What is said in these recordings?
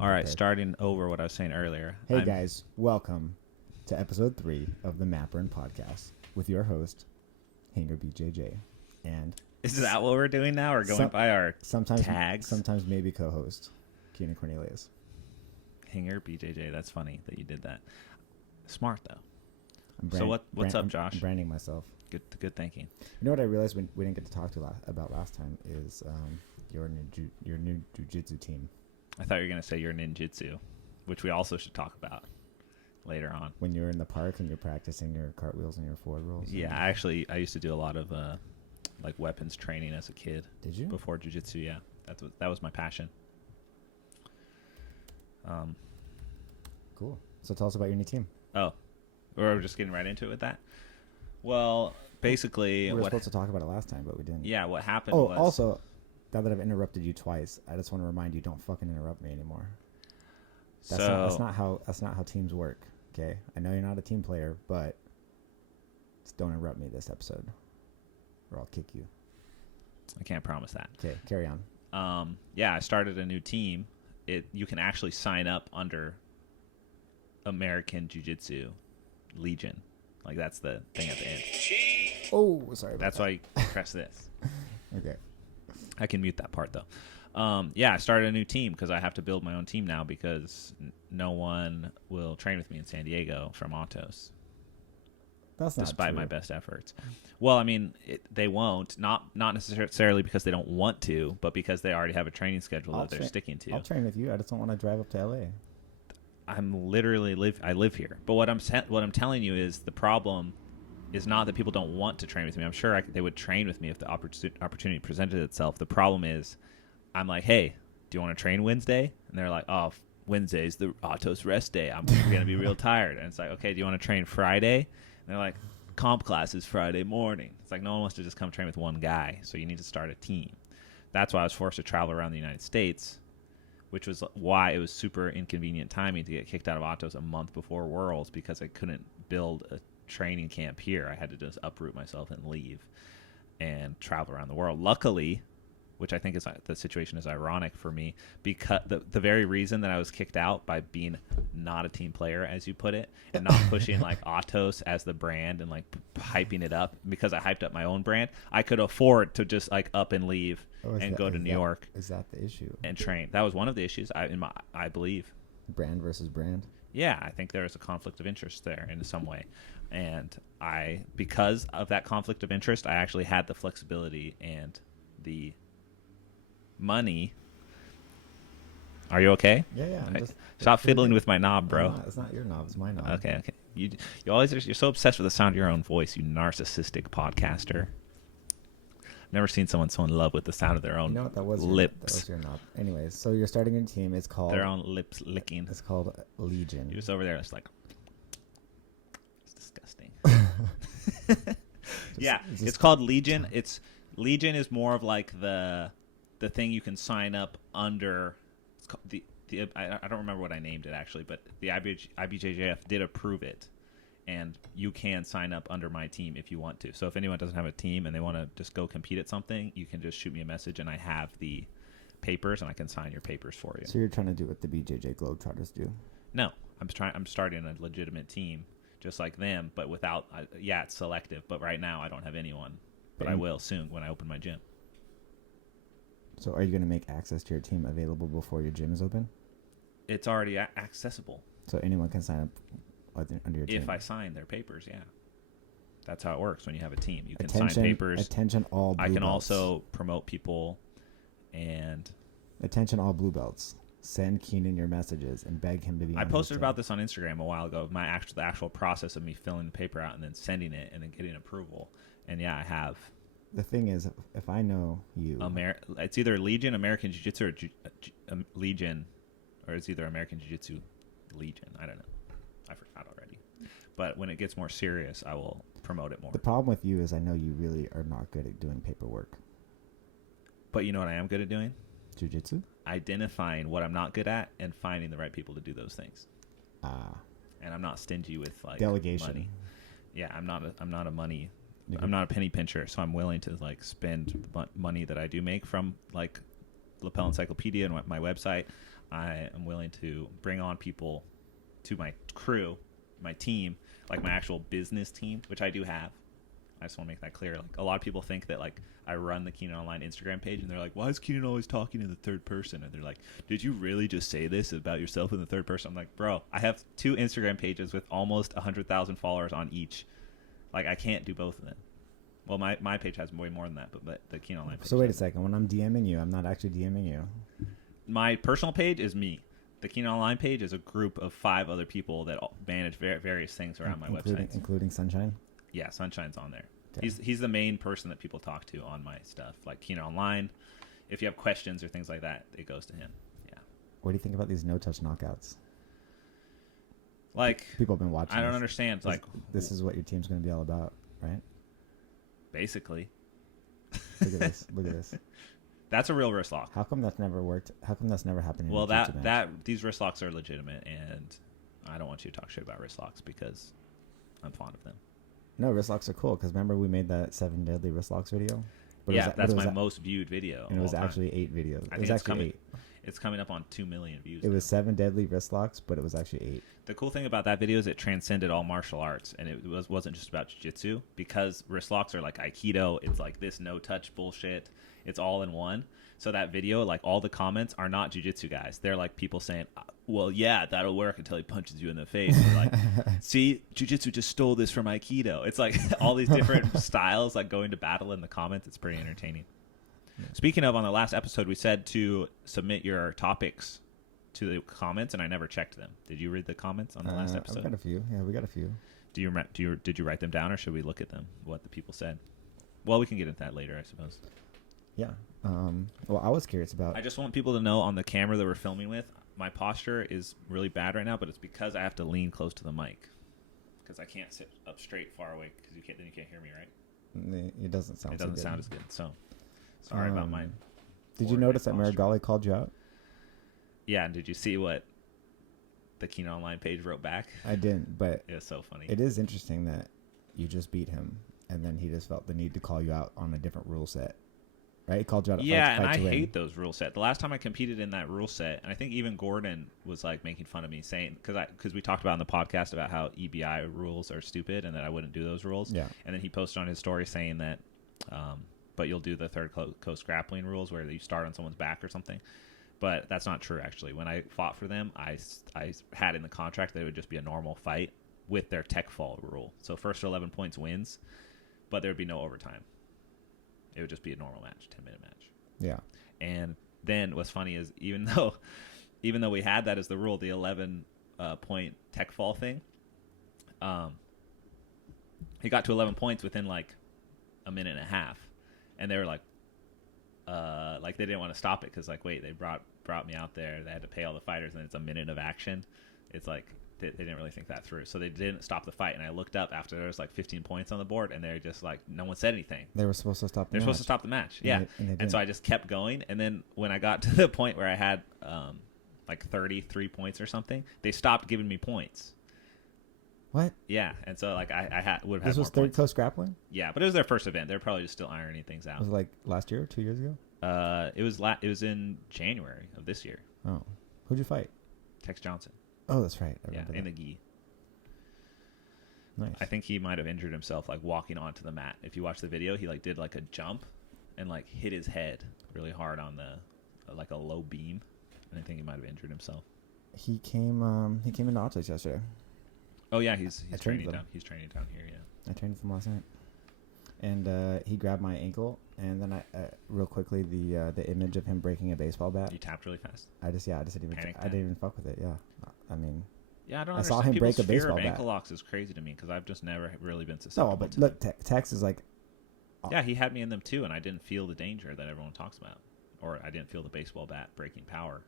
All right, starting over what I was saying earlier. Hey guys, welcome to episode 3 of the Matburn podcast with your host, Hinger BJJ. And is that what we're doing now, or going by our sometimes tags? Sometimes maybe co-host, Keenan Cornelius. Hinger BJJ. That's funny that you did that. Smart though. So what's up, Josh? I'm branding myself. Good thinking. You know what I realized we didn't get to talk about last time is your new jiu-jitsu team. I thought you were going to say your ninjutsu, which we also should talk about later on. When you're in the park and you're practicing your cartwheels and your forward rolls. Yeah, I used to do a lot of like weapons training as a kid. Did you? Before jiu-jitsu, yeah. That was my passion. Cool. So tell us about your new team. Oh, we're just getting right into it with that. Well, basically, we were supposed to talk about it last time, but we didn't. Yeah, what happened was... Oh, also, now that I've interrupted you twice, I just want to remind you, don't fucking interrupt me anymore. That's not how teams work, okay? I know you're not a team player, but just don't interrupt me this episode, or I'll kick you. I can't promise that. Okay, carry on. Yeah, I started a new team. You can actually sign up under American Jiu-Jitsu Legion. Like, that's the thing at the end. Oh, sorry about That's that. why you press this. Okay. I can mute that part, though. Yeah, I started a new team because I have to build my own team now because no one will train with me in San Diego from Autos. That's not despite true. my best efforts. Well, I mean, they won't. Not necessarily because they don't want to, but because they already have a training schedule that they're sticking to. I'll train with you. I just don't want to drive up to LA. I'm literally I live here. But what I'm telling you is the problem is not that people don't want to train with me. I'm sure they would train with me if the opportunity presented itself. The problem is I'm like, hey, do you want to train Wednesday? And they're like, oh, Wednesday's the Autos rest day. I'm going to be real tired. And it's like, okay, do you want to train Friday? And they're like, comp class is Friday morning. It's like no one wants to just come train with one guy. So you need to start a team. That's why I was forced to travel around the United States, which was why it was super inconvenient timing to get kicked out of Autos a month before Worlds because I couldn't build a training camp here. I had to just uproot myself and leave and travel around the world. Luckily, which I think is the situation is ironic for me, because the very reason that I was kicked out by being not a team player, as you put it, and not pushing like Autos as the brand and like hyping it up, because I hyped up my own brand, I could afford to just like up and leave and go to New York. Is that the issue? And train. That was one of the issues, I believe. Brand versus brand? Yeah, I think there is a conflict of interest there in some way. And because of that conflict of interest, I actually had the flexibility and the money. Are you okay? Yeah. Stop fiddling with my knob, bro. It's not your knob. It's my knob. Okay. You're so obsessed with the sound of your own voice, you narcissistic podcaster. Never seen someone so in love with the sound of their own lips. That was your knob. Anyways, so you're starting a team. It's called their own lips licking. It's called Legion. He was over there. It's like, it's disgusting. It's called Legion. Legion is more of like the thing you can sign up under. It's called I don't remember what I named it actually, but the IBJJF did approve it, and you can sign up under my team if you want to. So if anyone doesn't have a team and they want to just go compete at something, you can just shoot me a message, and I have the papers, and I can sign your papers for you. So you're trying to do what the BJJ Globetrotters do? No, I'm starting a legitimate team just like them, but without. It's selective, but right now I don't have anyone, but I will soon when I open my gym. So are you going to make access to your team available before your gym is open? It's already accessible. So anyone can sign up under your team? If I sign their papers, yeah. That's how it works when you have a team. You can sign papers. Attention all blue belts. I can also promote people and... Attention all blue belts. Send Keenan your messages and beg him to be on I posted his about this on Instagram a while ago, the actual process of me filling the paper out and then sending it and then getting approval. And yeah, I have... The thing is, if I know you... it's either Legion, American Jiu-Jitsu, or Legion, or it's either American Jiu-Jitsu Legion. I don't know. I forgot already. But when it gets more serious, I will promote it more. The problem with you is I know you really are not good at doing paperwork. But you know what I am good at doing? Jiu-Jitsu? Identifying what I'm not good at and finding the right people to do those things. And I'm not stingy with like delegation. Money. Yeah, I'm not a money... I'm not a penny pincher, so I'm willing to like spend money that I do make from like Lapel Encyclopedia and my website. I am willing to bring on people to my crew, my team, like my actual business team, which I do have. I just want to make that clear. Like, a lot of people think that like I run the Keenan Online Instagram page, and they're like, "Why is Keenan always talking in the third person?" And they're like, "Did you really just say this about yourself in the third person?" I'm like, "Bro, I have 2 Instagram pages with almost 100,000 followers on each. Like, I can't do both of them." Well, my page has way more than that, but the Keenan Online page. So wait a second. When I'm DMing you, I'm not actually DMing you. My personal page is me. The Keenan Online page is a group of 5 other people that manage various things around my website, including Sunshine. Yeah, Sunshine's on there. Okay. He's the main person that people talk to on my stuff, like Keenan Online. If you have questions or things like that, it goes to him. Yeah. What do you think about these no-touch knockouts? Like, people have been watching. I don't understand. Like, this is what your team's going to be all about, right? Basically. Look at this. Look at this. That's a real wrist lock. How come that's never worked? How come that's never happened? Well, these wrist locks are legitimate, and I don't want you to talk shit about wrist locks because I'm fond of them. No, wrist locks are cool because remember we made that 7 deadly wrist locks video. Yeah, that's my most viewed video. And it was actually 8 videos. I think it's actually 8. It's coming up on 2 million views. It was 7 deadly wrist locks, but it was actually 8. The cool thing about that video is it transcended all martial arts, and it wasn't just about jiu-jitsu, because wrist locks are like Aikido. It's like this no-touch bullshit. It's all in one. So that video, like, all the comments are not jiu-jitsu guys. They're like people saying, well, yeah, that'll work until he punches you in the face. Or like, see, jiu-jitsu just stole this from Aikido. It's like all these different styles like going to battle in the comments. It's pretty entertaining. Speaking of, on the last episode, we said to submit your topics to the comments, and I never checked them. Did you read the comments on the last episode? I've got a few. Yeah, we got a few. Did you write them down, or should we look at them, what the people said? Well, we can get into that later, I suppose. Yeah. Well, I was curious about... I just want people to know on the camera that we're filming with, my posture is really bad right now, but it's because I have to lean close to the mic. Because I can't sit up straight far away, because then you can't hear me, right? It doesn't sound sound as good, so... Sorry about mine. Did you notice that Marigali called you out? Yeah, and did you see what the Keenan Online page wrote back? I didn't, but... It was so funny. It is interesting that you just beat him, and then he just felt the need to call you out on a different rule set. Right? He called you out. Yeah, and I hate those rule set. The last time I competed in that rule set, and I think even Gordon was like making fun of me, saying, because we talked about in the podcast about how EBI rules are stupid and that I wouldn't do those rules. Yeah. And then he posted on his story saying that, but you'll do the third coast grappling rules where you start on someone's back or something. But that's not true, actually. When I fought for them, I had in the contract that it would just be a normal fight with their tech fall rule. So first to 11 points wins, but there would be no overtime. It would just be a normal match, 10-minute match. Yeah. And then what's funny is even though we had that as the rule, the 11 point tech fall thing, he got to 11 points within like a minute and a half, and they were like they didn't want to stop it because like, wait, they brought me out there, they had to pay all the fighters, and it's a minute of action. It's like they didn't really think that through, so they didn't stop the fight. And I looked up after there was like 15 points on the board, and they're just like, no one said anything. They were supposed to stop. They're supposed to stop the match. Yeah, and so I just kept going. And then when I got to the point where I had like 33 points or something, they stopped giving me points. What? Yeah, and so like I would have had. This was more third coast grappling. Yeah, but it was their first event. They're probably just still ironing things out. Was it like last year, 2 years ago? It was in January of this year. Oh, who'd you fight? Tex Johnson. Oh, that's right. I in the gi. Nice. I think he might have injured himself like walking onto the mat. If you watch the video, he like did like a jump and like hit his head really hard on the like a low beam, and I think he might have injured himself. He came into Optics yesterday. Oh yeah, he's training down. He's training down here. Yeah. I trained with him last night, and he grabbed my ankle, and then I real quickly the image of him breaking a baseball bat. You tapped really fast. I didn't even fuck with it. Yeah, I mean. Yeah, I don't I understand. saw him People's break a baseball fear of bat. ankle locks is crazy to me because I've just never really been susceptible. No, but to look, them. Tex is like. Yeah, he had me in them too, and I didn't feel the danger that everyone talks about, or I didn't feel the baseball bat breaking power.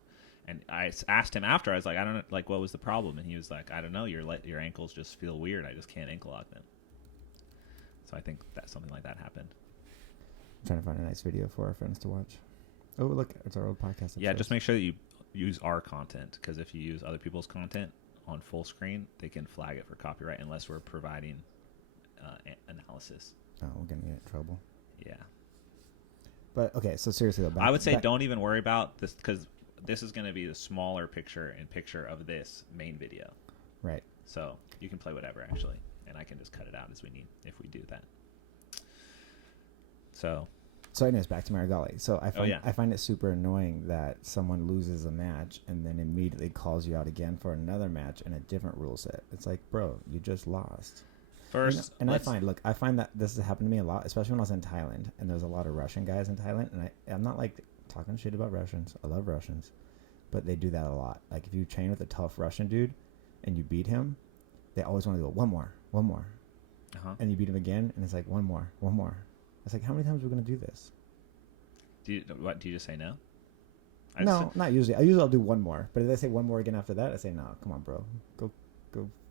And I asked him after, I was like, I don't know, like, what was the problem? And he was like, I don't know, your ankles just feel weird. I just can't ankle lock them. So I think that something like that happened. I'm trying to find a nice video for our friends to watch. Oh, look, it's our old podcast. Yeah, just make sure that you use our content, because if you use other people's content on full screen, they can flag it for copyright unless we're providing analysis. Oh, we're gonna get in trouble. Yeah. But okay, so seriously though, I would say don't even worry about this, because this is going to be the smaller picture of this main video. Right. So you can play whatever, actually, and I can just cut it out as we need if we do that. So anyways, back to Marigali. So I find it super annoying that someone loses a match and then immediately calls you out again for another match and a different rule set. It's like, bro, you just lost. First, I find that this has happened to me a lot, especially when I was in Thailand, and there was a lot of Russian guys in Thailand, and I'm not like talking shit about Russians. I love Russians, but they do that a lot. Like if you train with a tough Russian dude and you beat him, they always want to go one more, and you beat him again, and it's like one more. It's like, how many times are we going to do this? Do you just say no? No, not usually. I'll do one more. But if they say one more again after that, I say, no, come on, bro. Go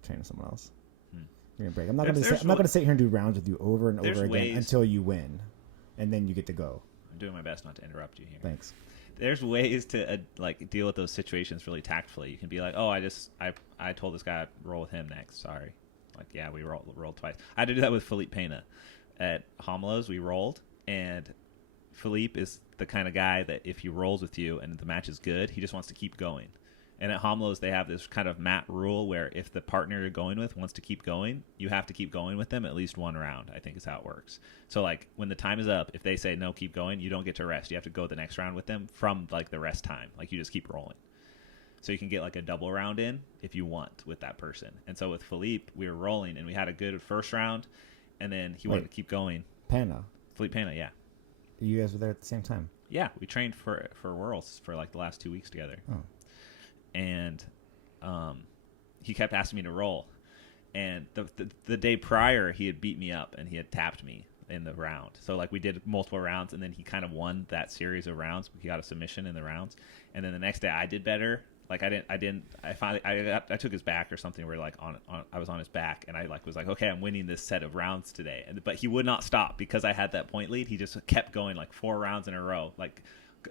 train with someone else. Give me a break. I'm not going to sit here and do rounds with you over and over again until you win. And then you get to go. I'm doing my best not to interrupt you here. Thanks. There's ways to deal with those situations really tactfully. You can be like, oh, I told this guy I'd roll with him next. Sorry. Like, yeah, we rolled twice. I had to do that with Felipe Pena. At Homolo's, we rolled, and Felipe is the kind of guy that if he rolls with you and the match is good, he just wants to keep going. And at Homolo's, they have this kind of mat rule where if the partner you're going with wants to keep going, you have to keep going with them at least one round, I think is how it works. So, like, when the time is up, if they say, no, keep going, you don't get to rest. You have to go the next round with them from, like, the rest time. Like, you just keep rolling. So you can get, like, a double round in if you want with that person. And so with Felipe, we were rolling, and we had a good first round, and then he wanted to keep going. Pena. Felipe Pena, yeah. You guys were there at the same time? Yeah, we trained for Worlds for, like, the last 2 weeks together. Oh. And he kept asking me to roll. And the day prior, he had beat me up, and he had tapped me in the round. So, like, we did multiple rounds, and then he kind of won that series of rounds. He got a submission in the rounds. And then the next day, I did better. Like, I took his back or something where, like, I was on his back, and I, like, was like, okay, I'm winning this set of rounds today. But he would not stop because I had that point lead. He just kept going, like, 4 rounds in a row. Like,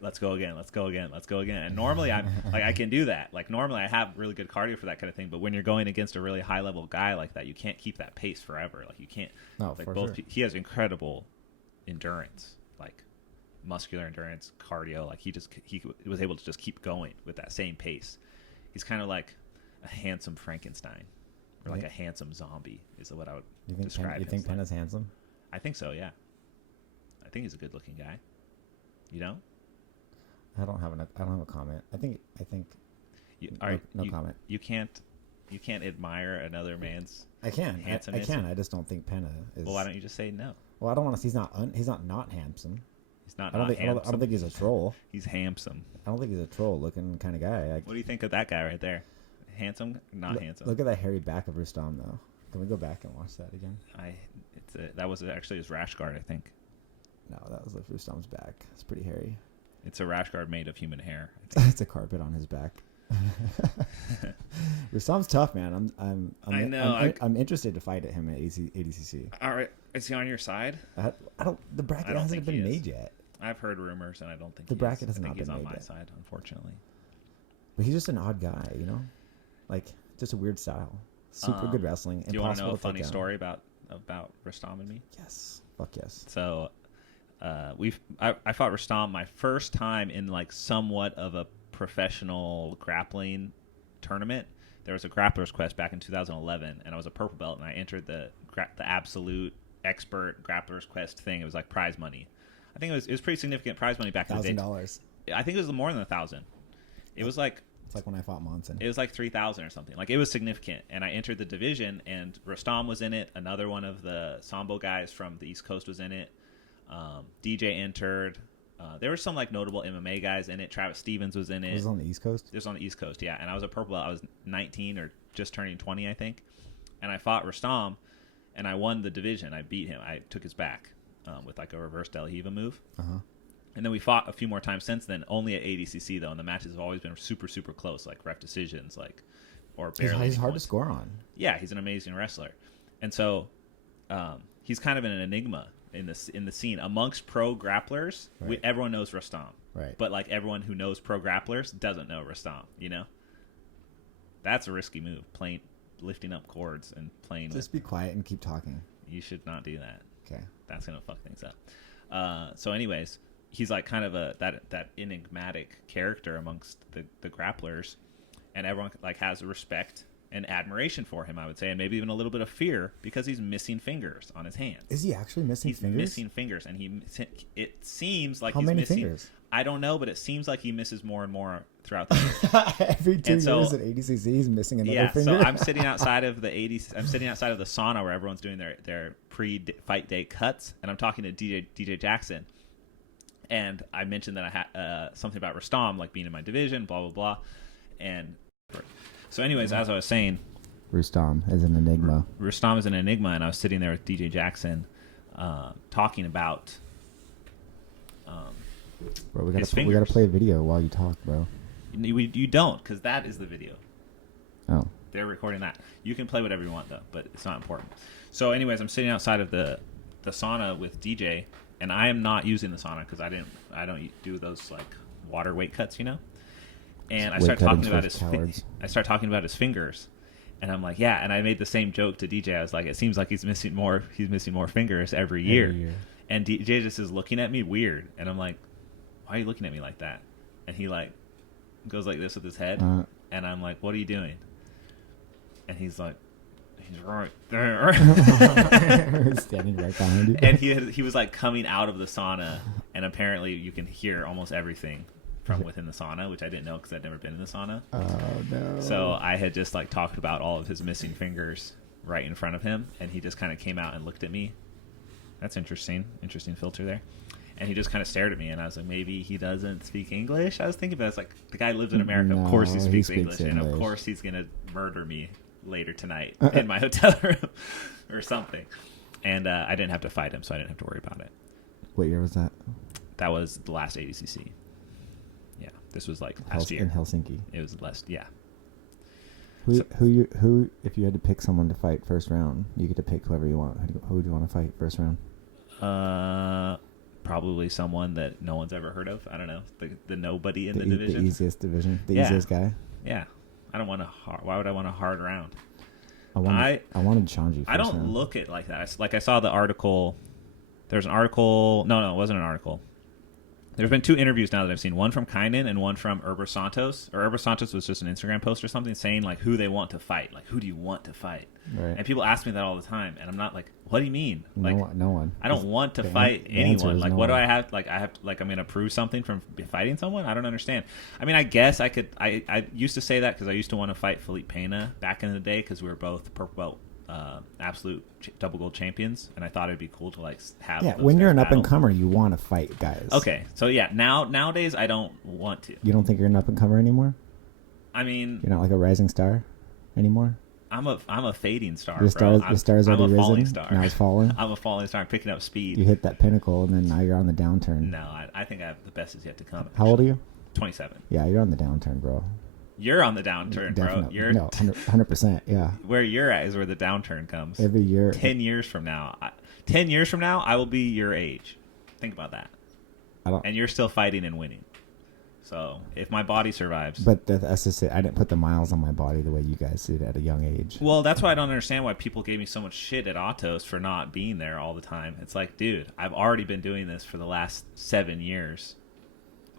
let's go again. And normally I'm like, I can do that. Like, normally I have really good cardio for that kind of thing. But when you're going against a really high level guy like that, you can't keep that pace forever. Like, you can't. No, like, for both. Sure. He has incredible endurance, like muscular endurance, cardio. Like, he was able to just keep going with that same pace. He's kind of like a handsome Frankenstein, or like a handsome zombie is what I would describe. You think Pena's handsome? I think so. Yeah. I think he's a good looking guy. You know. I don't have a comment. I think. No comment. You can't admire another man's. I can. Handsomeness. I can. I just don't think Pena is. Well, why don't you just say no? Well, I don't want to. He's not handsome. He's not. I don't think he's a troll. He's handsome. I don't think he's a troll looking kind of guy. What do you think of that guy right there? Handsome? Not handsome. Look at that hairy back of Rustam, though. Can we go back and watch that again? That was actually his rash guard, I think. No, that was like Rustam's back. It's pretty hairy. It's a rash guard made of human hair. It's a carpet on his back. Rustam's tough, man. I know. I'm interested to fight at him at ADCC. All right, is he on your side? The bracket hasn't been made yet. I've heard rumors, and I don't think the bracket has not been made yet. He's on my side, unfortunately. But he's just an odd guy, you know, like just a weird style. Super good wrestling. Do you want to know a funny story about Rustam and me? Yes. Fuck yes. So, I fought Rustam my first time in like somewhat of a professional grappling tournament. There was a Grappler's Quest back in 2011, and I was a purple belt, and I entered the absolute expert Grappler's Quest thing. It was like prize money. I think it was pretty significant prize money back in the day. $1,000. I think it was more than 1,000. It was like. It's like when I fought Monson. It was like 3,000 or something. Like, it was significant. And I entered the division, and Rustam was in it. Another one of the Sambo guys from the East Coast was in it. DJ entered. There were some like notable MMA guys in it. Travis Stevens was in it. Was it on the East Coast? It was on the East Coast, yeah. And I was a purple belt. I was 19 or just turning 20, I think. And I fought Rustam, and I won the division. I beat him. I took his back with like a reverse Del Hiva move. Uh-huh. And then we fought a few more times since then, only at ADCC, though, and the matches have always been super, super close, like ref decisions, like, or barely. He's hard to score on. Yeah, he's an amazing wrestler. And so he's kind of an enigma in the scene. Amongst pro grapplers, right. Everyone knows Rustam. Right. But, like, everyone who knows pro grapplers doesn't know Rustam, you know? That's a risky move, lifting up cords and playing. Just be quiet and keep talking. You should not do that. Okay. That's going to fuck things up. So anyways, he's like kind of that enigmatic character amongst the grapplers, and everyone like has respect and admiration for him, I would say, and maybe even a little bit of fear because he's missing fingers on his hands. Is he actually missing fingers? He's missing fingers, and it seems like How he's many missing. fingers? I don't know, but it seems like he misses more and more throughout the year. Every 2 years at ADCC, he's missing another finger. So I'm sitting outside of the I'm sitting outside of the sauna where everyone's doing their pre-fight day cuts, and I'm talking to DJ Jackson, and I mentioned that I had something about Rustam like being in my division, blah blah blah, and so anyways, as I was saying, Rustam is an enigma. Rustam is an enigma, and I was sitting there with DJ Jackson, talking about. Bro, we gotta play a video while you talk, bro. You don't, because that is the video. Oh. They're recording that. You can play whatever you want, though, but it's not important. So anyways, I'm sitting outside of the sauna with DJ, and I am not using the sauna because I don't do those like water weight cuts, you know. And I start talking about his fingers, and I'm like, yeah. And I made the same joke to DJ. I was like, it seems like he's missing more fingers every year. And DJ just is looking at me weird, and I'm like, why are you looking at me like that? And he like goes like this with his head, and I'm like, what are you doing? And he's like, he's right there. Standing right behind you. And he was like coming out of the sauna, and apparently you can hear almost everything from within the sauna, which I didn't know because I'd never been in the sauna. Oh no. So I had just like talked about all of his missing fingers right in front of him, and he just kind of came out and looked at me. That's interesting filter there. And he just kind of stared at me, and I was like, maybe he doesn't speak English. I was thinking about it. It's like, the guy lives in America. Of course he speaks English, and of course he's going to murder me later tonight in my hotel room or something. And I didn't have to fight him, so I didn't have to worry about it. What year was that? That was the last ADCC. Yeah, this was like last year. In Helsinki. It was last, yeah. Who, if you had to pick someone to fight first round, you get to pick whoever you want. Who would you want to fight first round? Probably someone that no one's ever heard of. I don't know. The nobody in the division. The easiest division. The easiest guy. Yeah. I don't want why would I want a hard round? I wanted Shanji first I don't round. look at like that. Like I saw the article. There's an article. No, it wasn't an article. There's been 2 interviews now that I've seen. One from Keenan and one from Herber Santos. Or Herber Santos was just an Instagram post or something saying like who they want to fight. Like, who do you want to fight? Right. And people ask me that all the time, and I'm not like, what do you mean? Like, no one. I don't want to fight anyone. Like, what do I have? Like, I have to, like, I'm going to prove something from fighting someone? I don't understand. I mean, I guess I could. I used to say that because I used to want to fight Felipe Pena back in the day because we were both purple belt, absolute double gold champions, and I thought it'd be cool to like have. Yeah, when you're an up and comer, you want to fight guys. Okay, so yeah, nowadays I don't want to. You don't think you're an up and comer anymore? I mean, you're not like a rising star anymore. I'm a fading star. Your star's already risen. Falling star. Now it's falling. I'm a falling star. I'm picking up speed. You hit that pinnacle, and then now you're on the downturn. No, I think the best is yet to come. How old are you? 27. Yeah, you're on the downturn, bro. You're on the downturn, Definitely. bro. You're 100%. Yeah. Where you're at is where the downturn comes. Every year. 10 years from now. 10 years from now, I will be your age. Think about that. And you're still fighting and winning. So if my body survives. But that's just it. I didn't put the miles on my body the way you guys did at a young age. Well, that's why I don't understand why people gave me so much shit at Autos for not being there all the time. It's like, dude, I've already been doing this for the last 7 years.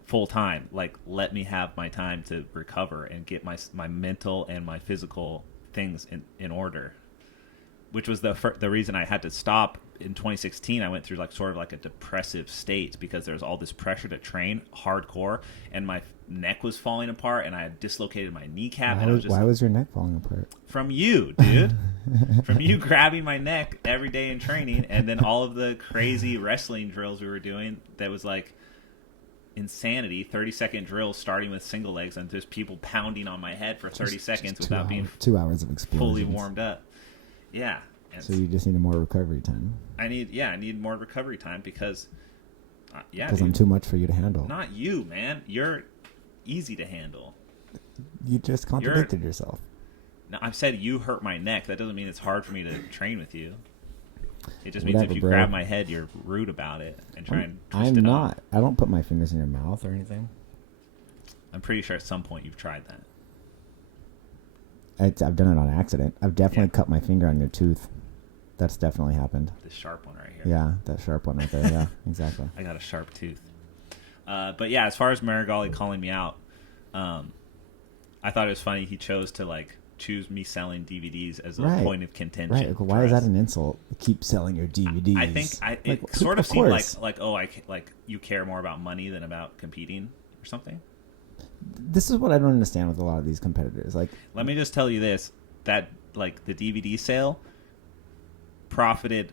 Full time. Like, let me have my time to recover and get my mental and my physical things in order, which was the reason I had to stop in 2016. I went through like sort of like a depressive state because there was all this pressure to train hardcore, and my neck was falling apart, and I had dislocated my kneecap. Why was your neck falling apart? From you, dude. From you grabbing my neck every day in training, and then all of the crazy wrestling drills we were doing that was like insanity. 30-second drills starting with single legs, and just people pounding on my head for 30 seconds without being 2 hours of explosions. Fully warmed up. Yeah. So you just need more recovery time. I need more recovery time because because I'm too much for you to handle. Not you, man. You're easy to handle. You just contradicted yourself. No, I've said you hurt my neck. That doesn't mean it's hard for me to train with you. It just means if you grab my head, you're rude about it and try and twist it off. I don't put my fingers in your mouth or anything. I'm pretty sure at some point you've tried that. I've done it on accident. I've definitely cut my finger on your tooth. That's definitely happened. This sharp one right here. Yeah, that sharp one right there. Yeah, exactly. I got a sharp tooth. But yeah, as far as Marigali calling me out, I thought it was funny. He chose to like choose me selling DVDs as a point of contention. Right. Like, why is that an insult? Keep selling your DVDs. I think it sort of seemed like you care more about money than about competing or something. This is what I don't understand with a lot of these competitors. Like, let me just tell you this: that like the DVD sale profited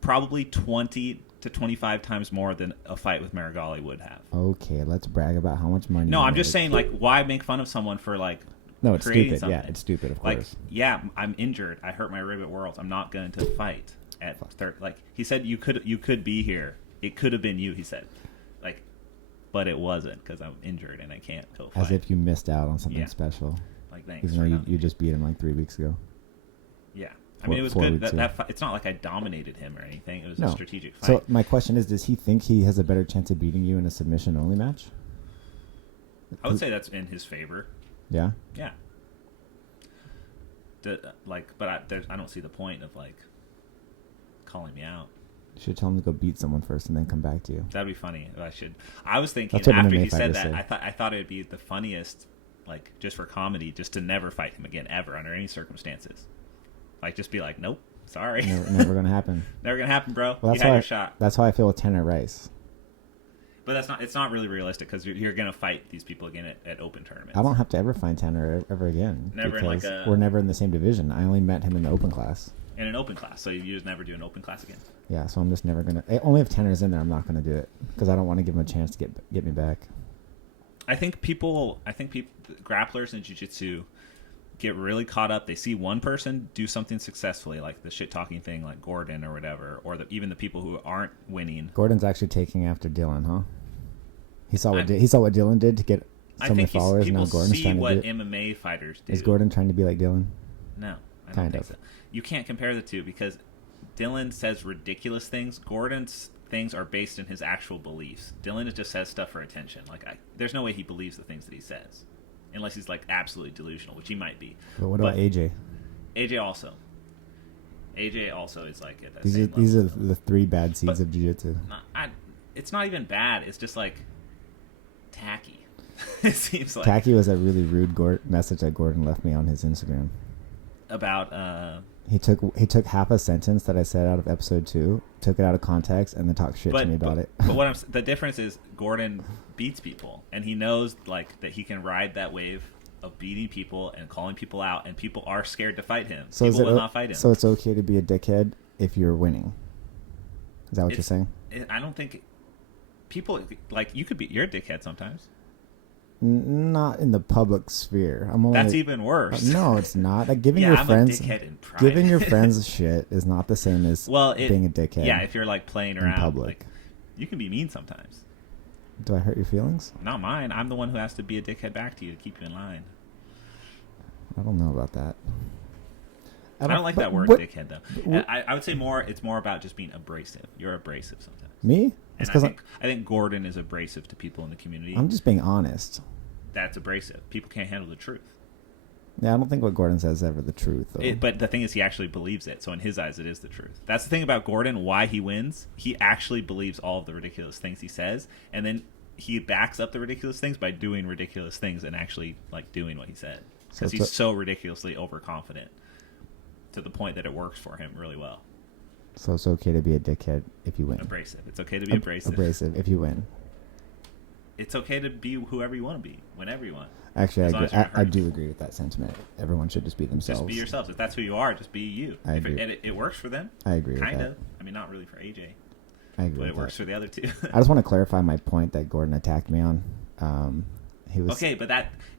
probably 20 to 25 times more than a fight with Marigali would have. Okay, let's brag about how much money. No, I'm just saying, like, why make fun of someone for like? No, it's stupid. Something. Yeah, it's stupid. Of like, course. Yeah, I'm injured. I hurt my rib at Worlds. I'm not going to fight at third. Like he said, you could be here. It could have been you. He said, like, but it wasn't because I'm injured and I can't go fight. As if you missed out on something special. Like thanks. Even though you just beat him like 3 weeks ago. Yeah, I mean it was good. That fight, it's not like I dominated him or anything. It was a strategic fight. So my question is, does he think he has a better chance of beating you in a submission only match? I would say that's in his favor. Yeah. Yeah. But I don't see the point of like calling me out. You should tell him to go beat someone first and then come back to you. That'd be funny. I was thinking after he said that, I thought it'd be the funniest, like just for comedy, just to never fight him again ever under any circumstances. Like just be like, nope, sorry, never gonna happen. Never gonna happen, bro. Well, you had your shot. That's how I feel with Tanner Rice. But it's not really realistic because you're gonna fight these people again at open tournaments. I don't have to ever find Tanner ever again. Never because we're never in the same division. I only met him in the open class. In an open class, so you just never do an open class again. Yeah, so I'm just never gonna. Only if Tanner's in there, I'm not gonna do it because I don't want to give him a chance to get me back. I think people, grapplers in jiu-jitsu get really caught up. They see one person do something successfully, like the shit talking thing, like Gordon or whatever, or even the people who aren't winning. Gordon's actually taking after Dylan, huh? He saw what Dylan did to get so many followers. Now Gordon's trying to do it. MMA fighters do. Is Gordon trying to be like Dylan? No, I don't think so. You can't compare the two because Dylan says ridiculous things. Gordon's things are based in his actual beliefs. Dylan just says stuff for attention. There's no way he believes the things that he says, unless he's like absolutely delusional, which he might be. But what about AJ? AJ also is like at that these are the three bad seeds of jiu-jitsu. It's not even bad. It's just like tacky. It seems like tacky was a really rude message that Gordon left me on his Instagram about. He took half a sentence that I said out of episode 2, took it out of context, and then talked shit to me about it. But the difference is Gordon beats people, and he knows like that he can ride that wave of beating people and calling people out, and people are scared to fight him. So people will not fight him. So it's okay to be a dickhead if you're winning. Is that what you're saying? I don't think people like you're a dickhead sometimes. Not in the public sphere. That's even worse. No, it's not. Like giving your friends shit is not the same as being a dickhead. Yeah, if you're like playing around in public, like, you can be mean sometimes. Do I hurt your feelings? Not mine. I'm the one who has to be a dickhead back to you to keep you in line. I don't know about that. I don't like that word, dickhead, though. I would say it's more about just being abrasive. You're abrasive sometimes. Me? And I think Gordon is abrasive to people in the community. I'm just being honest. That's abrasive. People can't handle the truth. Yeah, I don't think what Gordon says is ever the truth, though. But the thing is, he actually believes it. So in his eyes, it is the truth. That's the thing about Gordon, why he wins. He actually believes all of the ridiculous things he says, and then he backs up the ridiculous things by doing ridiculous things and actually like doing what he said. Because he's so ridiculously overconfident to the point that it works for him really well. So it's okay to be a dickhead if you win. Abrasive. It's okay to be abrasive. Abrasive if you win. It's okay to be whoever you want to be, whenever you want. Actually, I do agree with that sentiment. Everyone should just be themselves. Just be yourselves. If that's who you are, just be you. I agree. And it works for them. I agree kind with of. that. I mean, not really for AJ. I agree But it works for the other two. I just want to clarify my point that Gordon attacked me on. He was okay, but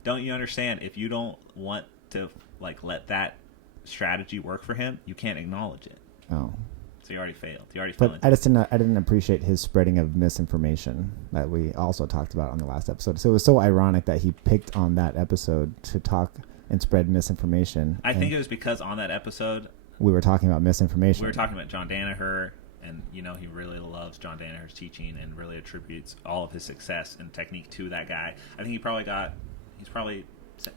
don't you understand? If you don't want to like let that strategy work for him, you can't acknowledge it. Oh. So you already failed. But I didn't appreciate his spreading of misinformation that we also talked about on the last episode. So it was so ironic that he picked on that episode to talk and spread misinformation. I think it was because on that episode we were talking about misinformation. We were talking about John Danaher, and he really loves John Danaher's teaching and really attributes all of his success and technique to that guy. I think he's probably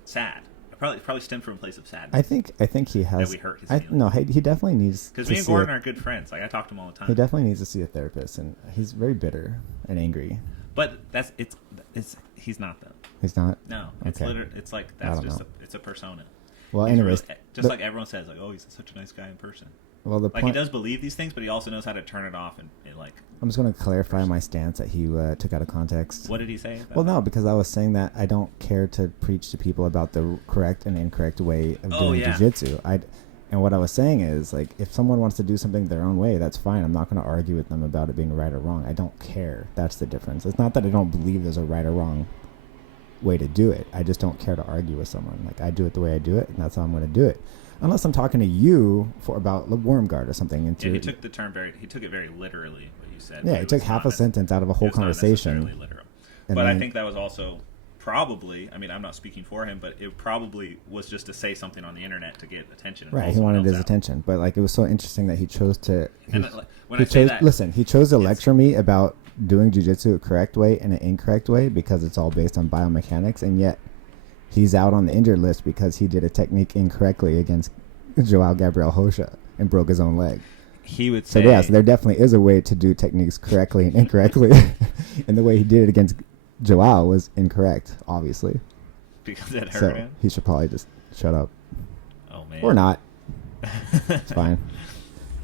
sad. Probably stemmed from a place of sadness. I think he has. That we hurt his feelings. No, he definitely needs. Because me and Gordon are good friends. Like I talk to him all the time. He definitely needs to see a therapist, and he's very bitter and angry. But it's he's not though. He's not. No, it's Okay. it's like I that's don't just know. it's a persona. Well, He's anyways, really, just like everyone says, like, oh, he's such a nice guy in person. well, the Like, point. he does believe these things, but he also knows how to turn it off and like. I'm just going to clarify my stance that he took out of context. What did he say? About Well, no, because I was saying that I don't care to preach to people about the correct and incorrect way of doing jiu-jitsu. And what I was saying is, like, if someone wants to do something their own way, that's fine. I'm not going to argue with them about it being right or wrong. I don't care. That's the difference. It's not that I don't believe there's a right or wrong way to do it. I just don't care to argue with someone. Like, I do it the way I do it, and that's how I'm going to do it. Unless I'm talking to you about the worm guard or something. Yeah, he took it very literally, what you said. Yeah, he took half a sentence out of a whole conversation. Not necessarily literal. But I think that was also probably, I mean, I'm not speaking for him, but it probably was just to say something on the internet to get attention. Right, he wanted his attention. But, like, it was so interesting that he chose to... He chose to lecture me about doing jiu-jitsu a correct way and an incorrect way because it's all based on biomechanics, and yet he's out on the injured list because he did a technique incorrectly against Joao Gabriel Rocha and broke his own leg. He would say... So, yes, there definitely is a way to do techniques correctly and incorrectly. And the way he did it against Joao was incorrect, obviously. Because it hurt him? He should probably just shut up. Oh, man. Or not. It's fine.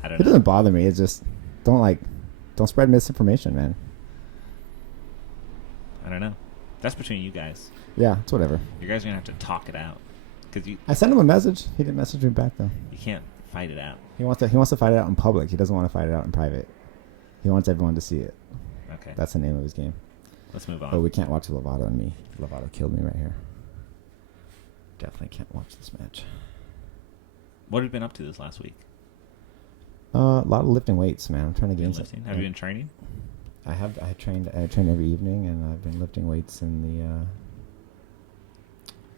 I don't It know. doesn't bother me. It's just, don't spread misinformation, man. I don't know. That's between you guys. Yeah, it's whatever. You guys are going to have to talk it out. Because I sent him a message. He didn't message me back, though. you can't fight it out. He wants to fight it out in public. He doesn't want to fight it out in private. He wants everyone to see it. Okay. That's the name of his game. Let's move on. Oh, we can't watch Lovato and me. Lovato killed me right here. Definitely can't watch this match. What have you been up to this last week? A lot of lifting weights, man. I'm trying to gain some. Lifting? Have you been training? I train every evening, and I've been lifting weights in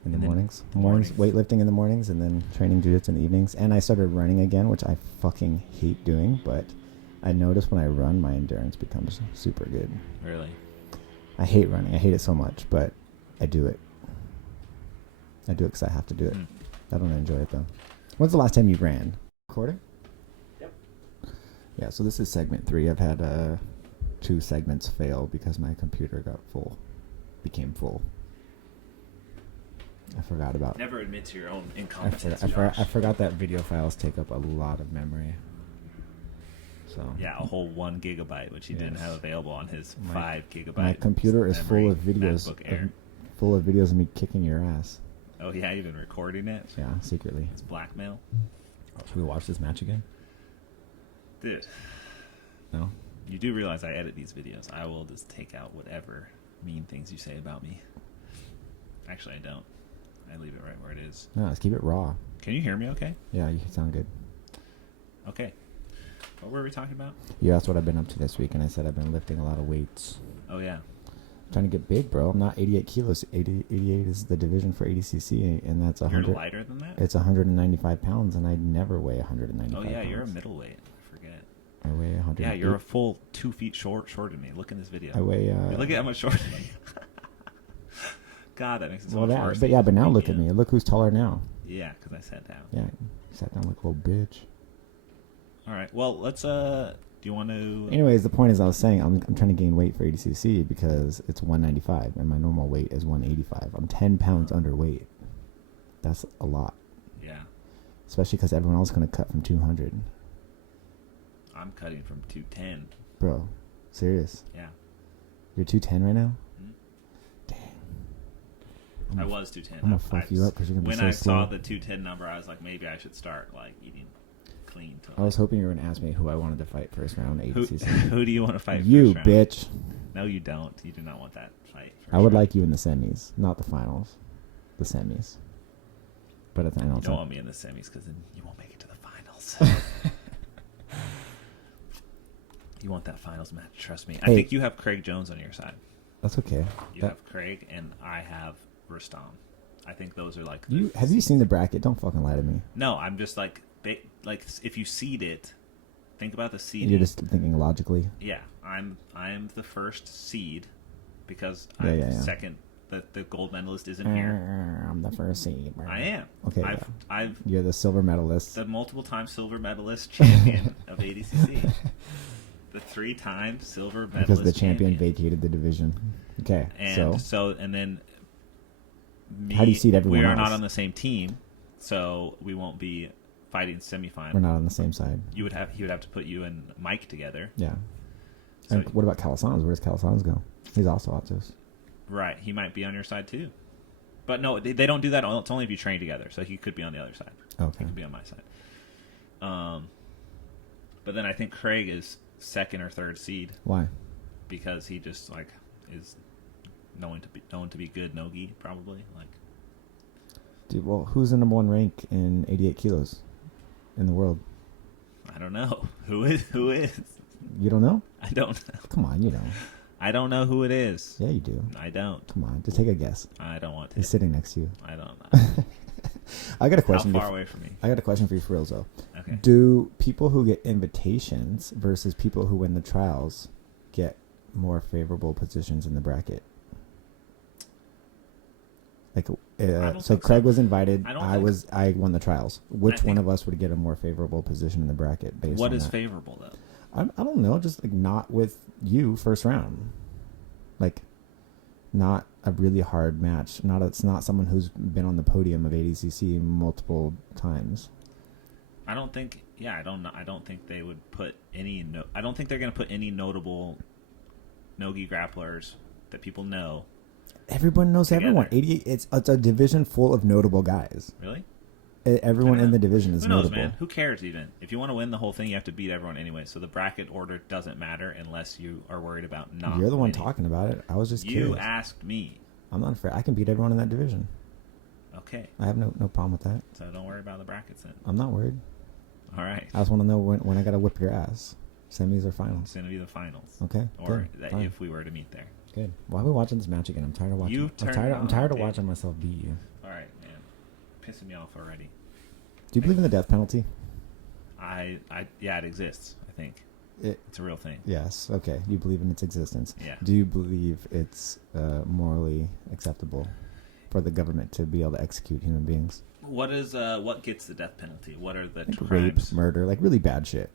the mornings. Weightlifting in the mornings, and then training jiu-jitsu in the evenings. And I started running again, which I fucking hate doing, but I notice when I run, my endurance becomes super good. Really? I hate running. I hate it so much, but I do it. I do it because I have to do it. I don't enjoy it, though. When's the last time you ran? Recording? Yep. Yeah, so this is segment 3. I've had 2 segments fail because my computer became full. I forgot about... Never admit to your own incompetence, Josh. I forgot that video files take up a lot of memory. So yeah, a whole 1 gigabyte, which he didn't have available on his 5 gigabyte. My computer is full of videos. Full of videos of me kicking your ass. Oh yeah, you've been recording it? Yeah, secretly. It's blackmail. Should we watch this match again? Dude. No? You do realize I edit these videos. I will just take out whatever mean things you say about me. Actually, I don't. I leave it right where it is. No, let's keep it raw. Can you hear me okay? Yeah, you sound good. Okay. What were we talking about? You asked what I've been up to this week, and I said I've been lifting a lot of weights. Oh, yeah. Trying to get big, bro. I'm not 88 kilos. 88 is the division for ADCC, and that's 100. You're lighter than that? It's 195 pounds, and I never weigh 195 Oh, yeah, pounds. you're a middleweight. I forget. I weigh 100. Yeah, you're a full 2 feet shorter than me. Look in this video. I weigh... Look at how much shorter than you. God, that makes it so much worse. But now look at me. Look who's taller now. Yeah, because I sat down. Yeah, you sat down like a little bitch. All right. Well, let's... do you want to... Anyways, the point is I was saying I'm trying to gain weight for ADCC because it's 195, and my normal weight is 185. I'm 10 pounds underweight. That's a lot. Yeah. Especially because everyone else is going to cut from 200. I'm cutting from 210. Bro, serious? Yeah. You're 210 right now? I was 210. I'm gonna fuck you up because you're gonna be so slow. When I saw the 210 number, I was like, maybe I should start like eating clean. I was hoping you were gonna ask me who I wanted to fight first round ADCC. Who do you want to fight? You first round? bitch. No, you don't. You do not want that fight. I would like you in the semis, not the finals. The semis. But at the finals, you don't want me in the semis because then you won't make it to the finals. You want that finals match? Trust me. I think you have Craig Jones on your side. That's okay. You have Craig, and I have Rustam. I think those are like... Have you seen the bracket? Don't fucking lie to me. No, I'm just like if you seed it, think about the seed. You're just thinking logically. Yeah, I'm the first seed because I'm second. The gold medalist isn't here. I'm the first seed. Bro. I am. Okay. You're the silver medalist. The multiple-time silver medalist champion of ADCC. The 3-time silver medalist because the champion vacated the division. Okay, and and then how do you seed everyone we are else? not on the same team, so we won't be fighting semifinal. We're not on the same side. He would have to put you and Mike together. Yeah. So, and what about Calasanz? Where does Calasanz go? He's also Optus. Right. He might be on your side too. But no, they don't do that. It's only if you train together. So he could be on the other side. Okay. He could be on my side. But then I think Craig is second or third seed. Why? Because he just like is known to be good nogi probably like. Dude, well, who's the number one rank in 88 kilos in the world? I don't know. Who is? You don't know? I don't know. Come on, you know. I don't know who it is. Yeah, you do. I don't. Come on, just take a guess. I don't want to. He's sitting next to you. I don't know. I got a question. How far away from me? I got a question for you for real, though. Okay. Do people who get invitations versus people who win the trials get more favorable positions in the bracket? Like, so Craig was invited. I won the trials. Which one of us would get a more favorable position in the bracket based on what is that? favorable though? I don't know. Just like not with you first round. Like, not a really hard match. It's not someone who's been on the podium of ADCC multiple times. I don't think. Yeah, I don't know. I don't think they would put any. I don't think they're going to put any notable nogi grapplers that people know. Everyone knows together. Everyone. 88. It's a division full of notable guys. Really? Everyone in the division is Who knows, notable. man? Who cares even? If you want to win the whole thing, you have to beat everyone anyway. So the bracket order doesn't matter unless you are worried about not. You're the one winning. talking about it. I was just You curious. asked me. I'm not afraid. I can beat everyone in that division. Okay. I have no problem with that. So don't worry about the brackets then. I'm not worried. All right. I just want to know when I got to whip your ass. Semis or finals? It's going to be the finals. Okay. Or good. if we were to meet there. Good. Why are we watching this match again? I'm tired of watching. I'm tired of watching myself beat you. All right, man. Pissing me off already. Do you believe in the death penalty? Yeah, it exists. I think it's a real thing. Yes. Okay. You believe in its existence. Yeah. Do you believe it's morally acceptable for the government to be able to execute human beings? What gets the death penalty? What are the like crimes? Rape, murder, like really bad shit.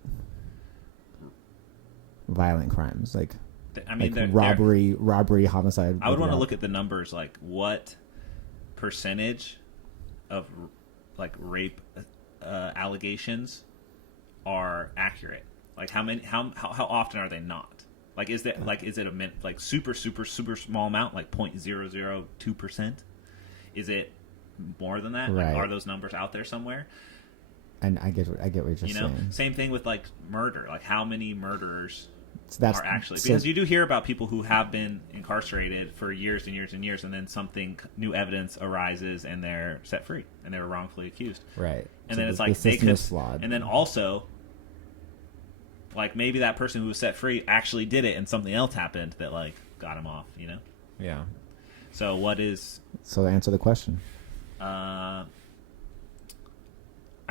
Violent crimes, like robbery, homicide. I would want to look at the numbers, like what percentage of like rape allegations are accurate. Like how often are they not? Like is it a super small amount, like 0.002%? Is it more than that? Right. Like, are those numbers out there somewhere? And I get what you're saying. Same thing with like murder. Like how many murderers are actually, so, because you do hear about people who have been incarcerated for years and years and years, and then new evidence arises and they're set free and they were wrongfully accused. Right. And so then it's like they could, flawed. and then also, like maybe that person who was set free actually did it, and something else happened that like got him off. You know. Yeah. So what is? So answer the question. I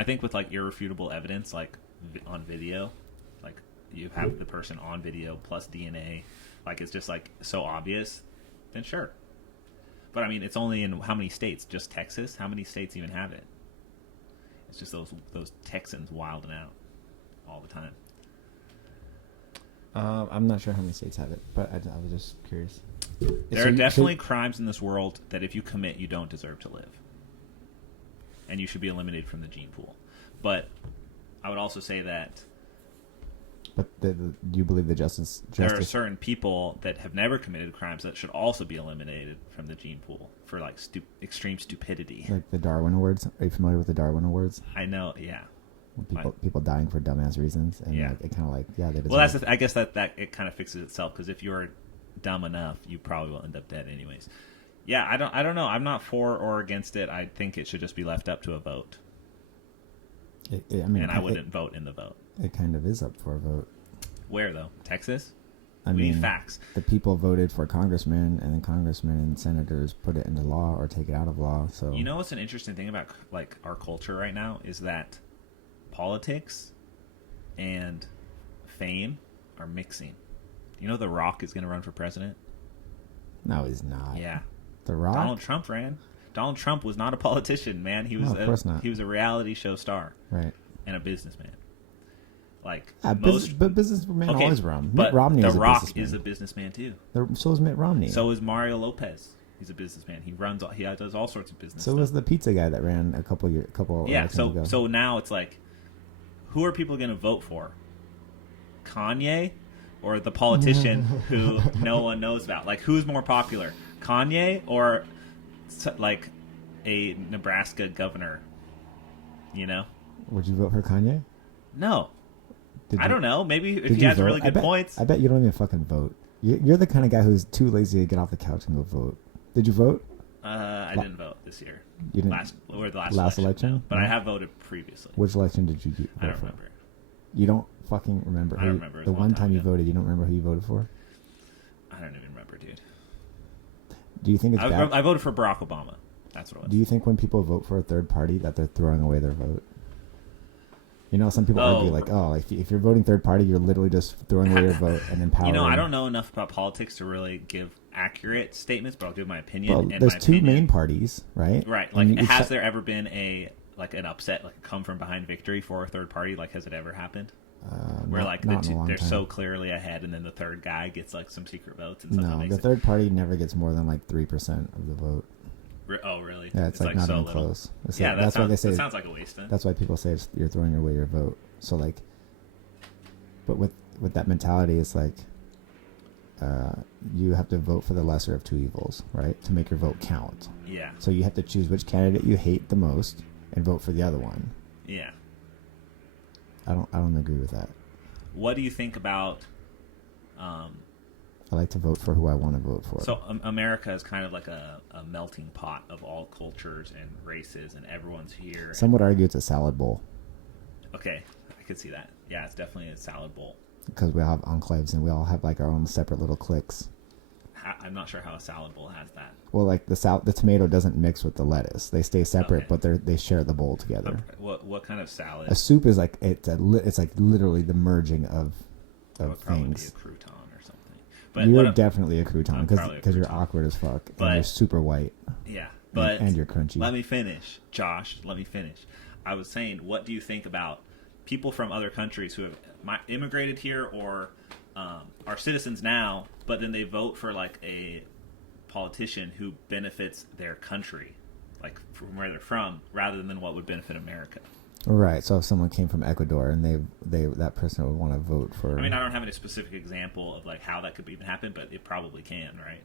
think with like irrefutable evidence, like on video, like you have the person on video plus DNA, like it's just like so obvious, then sure. But I mean, it's only in how many states? Just Texas? How many states even have it? It's just those Texans wilding out all the time. I'm not sure how many states have it, but I was just curious. There are definitely crimes in this world that if you commit, you don't deserve to live. And you should be eliminated from the gene pool. But I would also say that... But do you believe the justice... There are certain people that have never committed crimes that should also be eliminated from the gene pool for like extreme stupidity. Like the Darwin Awards? Are you familiar with the Darwin Awards? I know, yeah. People dying for dumbass reasons, and yeah. Like, it kind of like they deserve. Well, I guess that it kind of fixes itself, because if you're dumb enough, you probably will end up dead anyways. Yeah, I don't know. I'm not for or against it. I think it should just be left up to a vote. I wouldn't vote in the vote. It kind of is up for a vote. Where though? Texas? We need facts. The people voted for congressmen, and then congressmen and senators put it into law or take it out of law. So you know what's an interesting thing about like our culture right now is that politics and fame are mixing. You know, The Rock is going to run for president? No, he's not. Yeah. The Rock? Donald Trump ran. Donald Trump was not a politician, man. He was of course not. He was a reality show star. Right. And a businessman. Like but businessmen always run. Mitt But Romney The is a Rock businessman. is a businessman too. So is Mitt Romney. So is Mario Lopez. He's a businessman. He does all sorts of business. So stuff. was the pizza guy that ran a couple elections ago. So now it's like, who are people going to vote for? Kanye or the politician who no one knows about? Like, who's more popular, Kanye or like a Nebraska governor? You know? Would you vote for Kanye? No. I don't know. Maybe if he has vote? really good points. I bet you don't even fucking vote. You're the kind of guy who's too lazy to get off the couch and go vote. Did you vote? I didn't vote this year. You didn't? The last election? No. But I have voted previously. Which election did you vote for? I don't remember. You don't fucking remember? I don't remember. The one time you voted, you don't remember who you voted for? I don't even remember, dude. Do you think it's bad? I voted for Barack Obama. That's what it was. Do you think when people vote for a third party that they're throwing away their vote? You know, some people argue like, if you're voting third party, you're literally just throwing away your vote and empowering. I don't know enough about politics to really give accurate statements, but I'll give my opinion. Well, there's two main parties, right? Right. Like, has there ever been an upset, like a come from behind victory for a third party? Like, has it ever happened? Where they're so clearly ahead, and then the third guy gets like some secret votes and something. No, the third party never gets more than like 3% of the vote. Oh, really? Yeah, it's like not so even little. close. That's why they say that sounds like a waste. Then. That's why people say you're throwing away your vote. So like, but with that mentality, it's like you have to vote for the lesser of two evils, right? To make your vote count. Yeah. So you have to choose which candidate you hate the most and vote for the other one. Yeah. I don't agree with that. What do you think about? I like to vote for who I want to vote for. So America is kind of like a melting pot of all cultures and races, and everyone's here. Some would argue it's a salad bowl. Okay, I could see that. Yeah, it's definitely a salad bowl. Because we all have enclaves and we all have like our own separate little cliques. I'm not sure how a salad bowl has that. Well, like the tomato doesn't mix with the lettuce; they stay separate, but they share the bowl together. What kind of salad? A soup is like it's like literally the merging of Probably things. a crouton or something. But you're definitely a crouton because you're awkward as fuck and you're super white. Yeah, but and you're crunchy. Let me finish, Josh. Let me finish. I was saying, what do you think about people from other countries who have immigrated here or are citizens now, but then they vote for like a politician who benefits their country, like from where they're from, rather than what would benefit America? Right. So if someone came from Ecuador and that person would want to vote for. I mean, I don't have any specific example of like how that could even happen, but it probably can, right?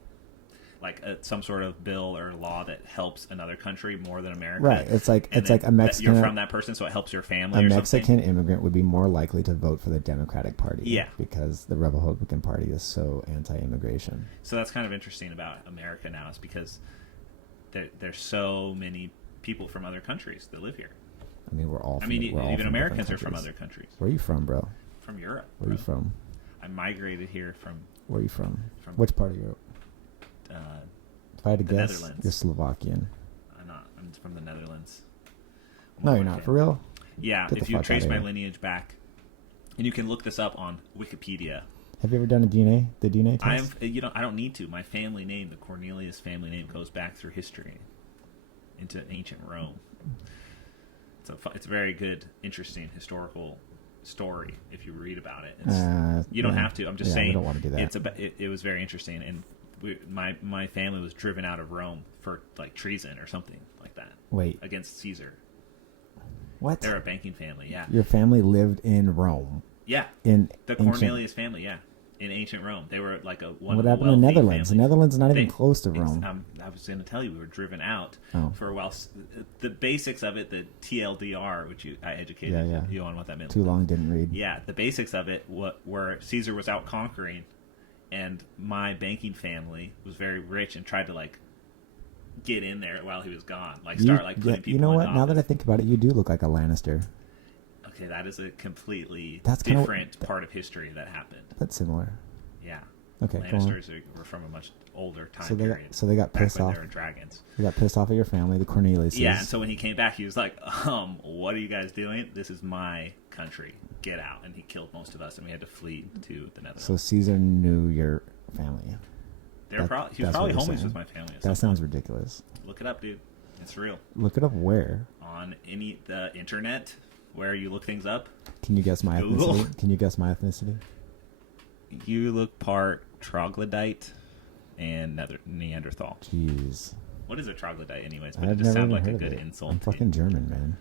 Like some sort of bill or law that helps another country more than America. Right. It's like a Mexican. You're from that person, so it helps your family. A Mexican immigrant would be more likely to vote for the Democratic Party. Yeah. Because the Republican Party is so anti-immigration. So that's kind of interesting about America now, is because there's so many people from other countries that live here. I mean, we're all. Even Americans are from other countries. Where are you from, bro? From Europe. Where are you from? I migrated here from. Where are you from? Which part of Europe? If I had to guess, Netherlands. You're Slovakian. I'm not. I'm from the Netherlands. No, you're not. For real? Yeah. If you trace my lineage back, and you can look this up on Wikipedia. Have you ever done the DNA test? I don't need to. My family name, the Cornelius family name, goes back through history into ancient Rome. It's a very good, interesting historical story if you read about it. You don't have to. I'm just saying. We don't want to do that. It was very interesting, and my family was driven out of Rome for like treason or something like that. Wait. Against Caesar. What? They're a banking family. Yeah. Your family lived in Rome. Yeah. In the Cornelius family. Yeah. In ancient Rome, they were like What happened in the Netherlands? The Netherlands is not even close to Rome. I was going to tell you, we were driven out for a while. The basics of it, the TLDR, which I educated you on what that meant. Too long, didn't read. Yeah, the basics of it, where Caesar was out conquering, and my banking family was very rich and tried to like get in there while he was gone, start putting people. You know what? In now office. that I think about it, you do look like a Lannister. Okay, that is a completely That's different part of history that happened. That's similar. Yeah. Okay, Lannisters were from a much older time period. So they got pissed off. They were dragons. They got pissed off at your family, the Corneliuses. Yeah, and so when he came back, he was like, what are you guys doing? This is my country. Get out. And he killed most of us, and we had to flee to the Netherlands. So Caesar knew your family. He was probably homies with my family. That sounds ridiculous. Look it up, dude. It's real. Look it up where? On the internet, where you look things up. Can you guess my Google. ethnicity? Can you guess my ethnicity? You look part troglodyte and Neanderthal. Jeez. What is a troglodyte, anyways? But it I've just never sounds even like a heard good of it. insult. I'm fucking German, man.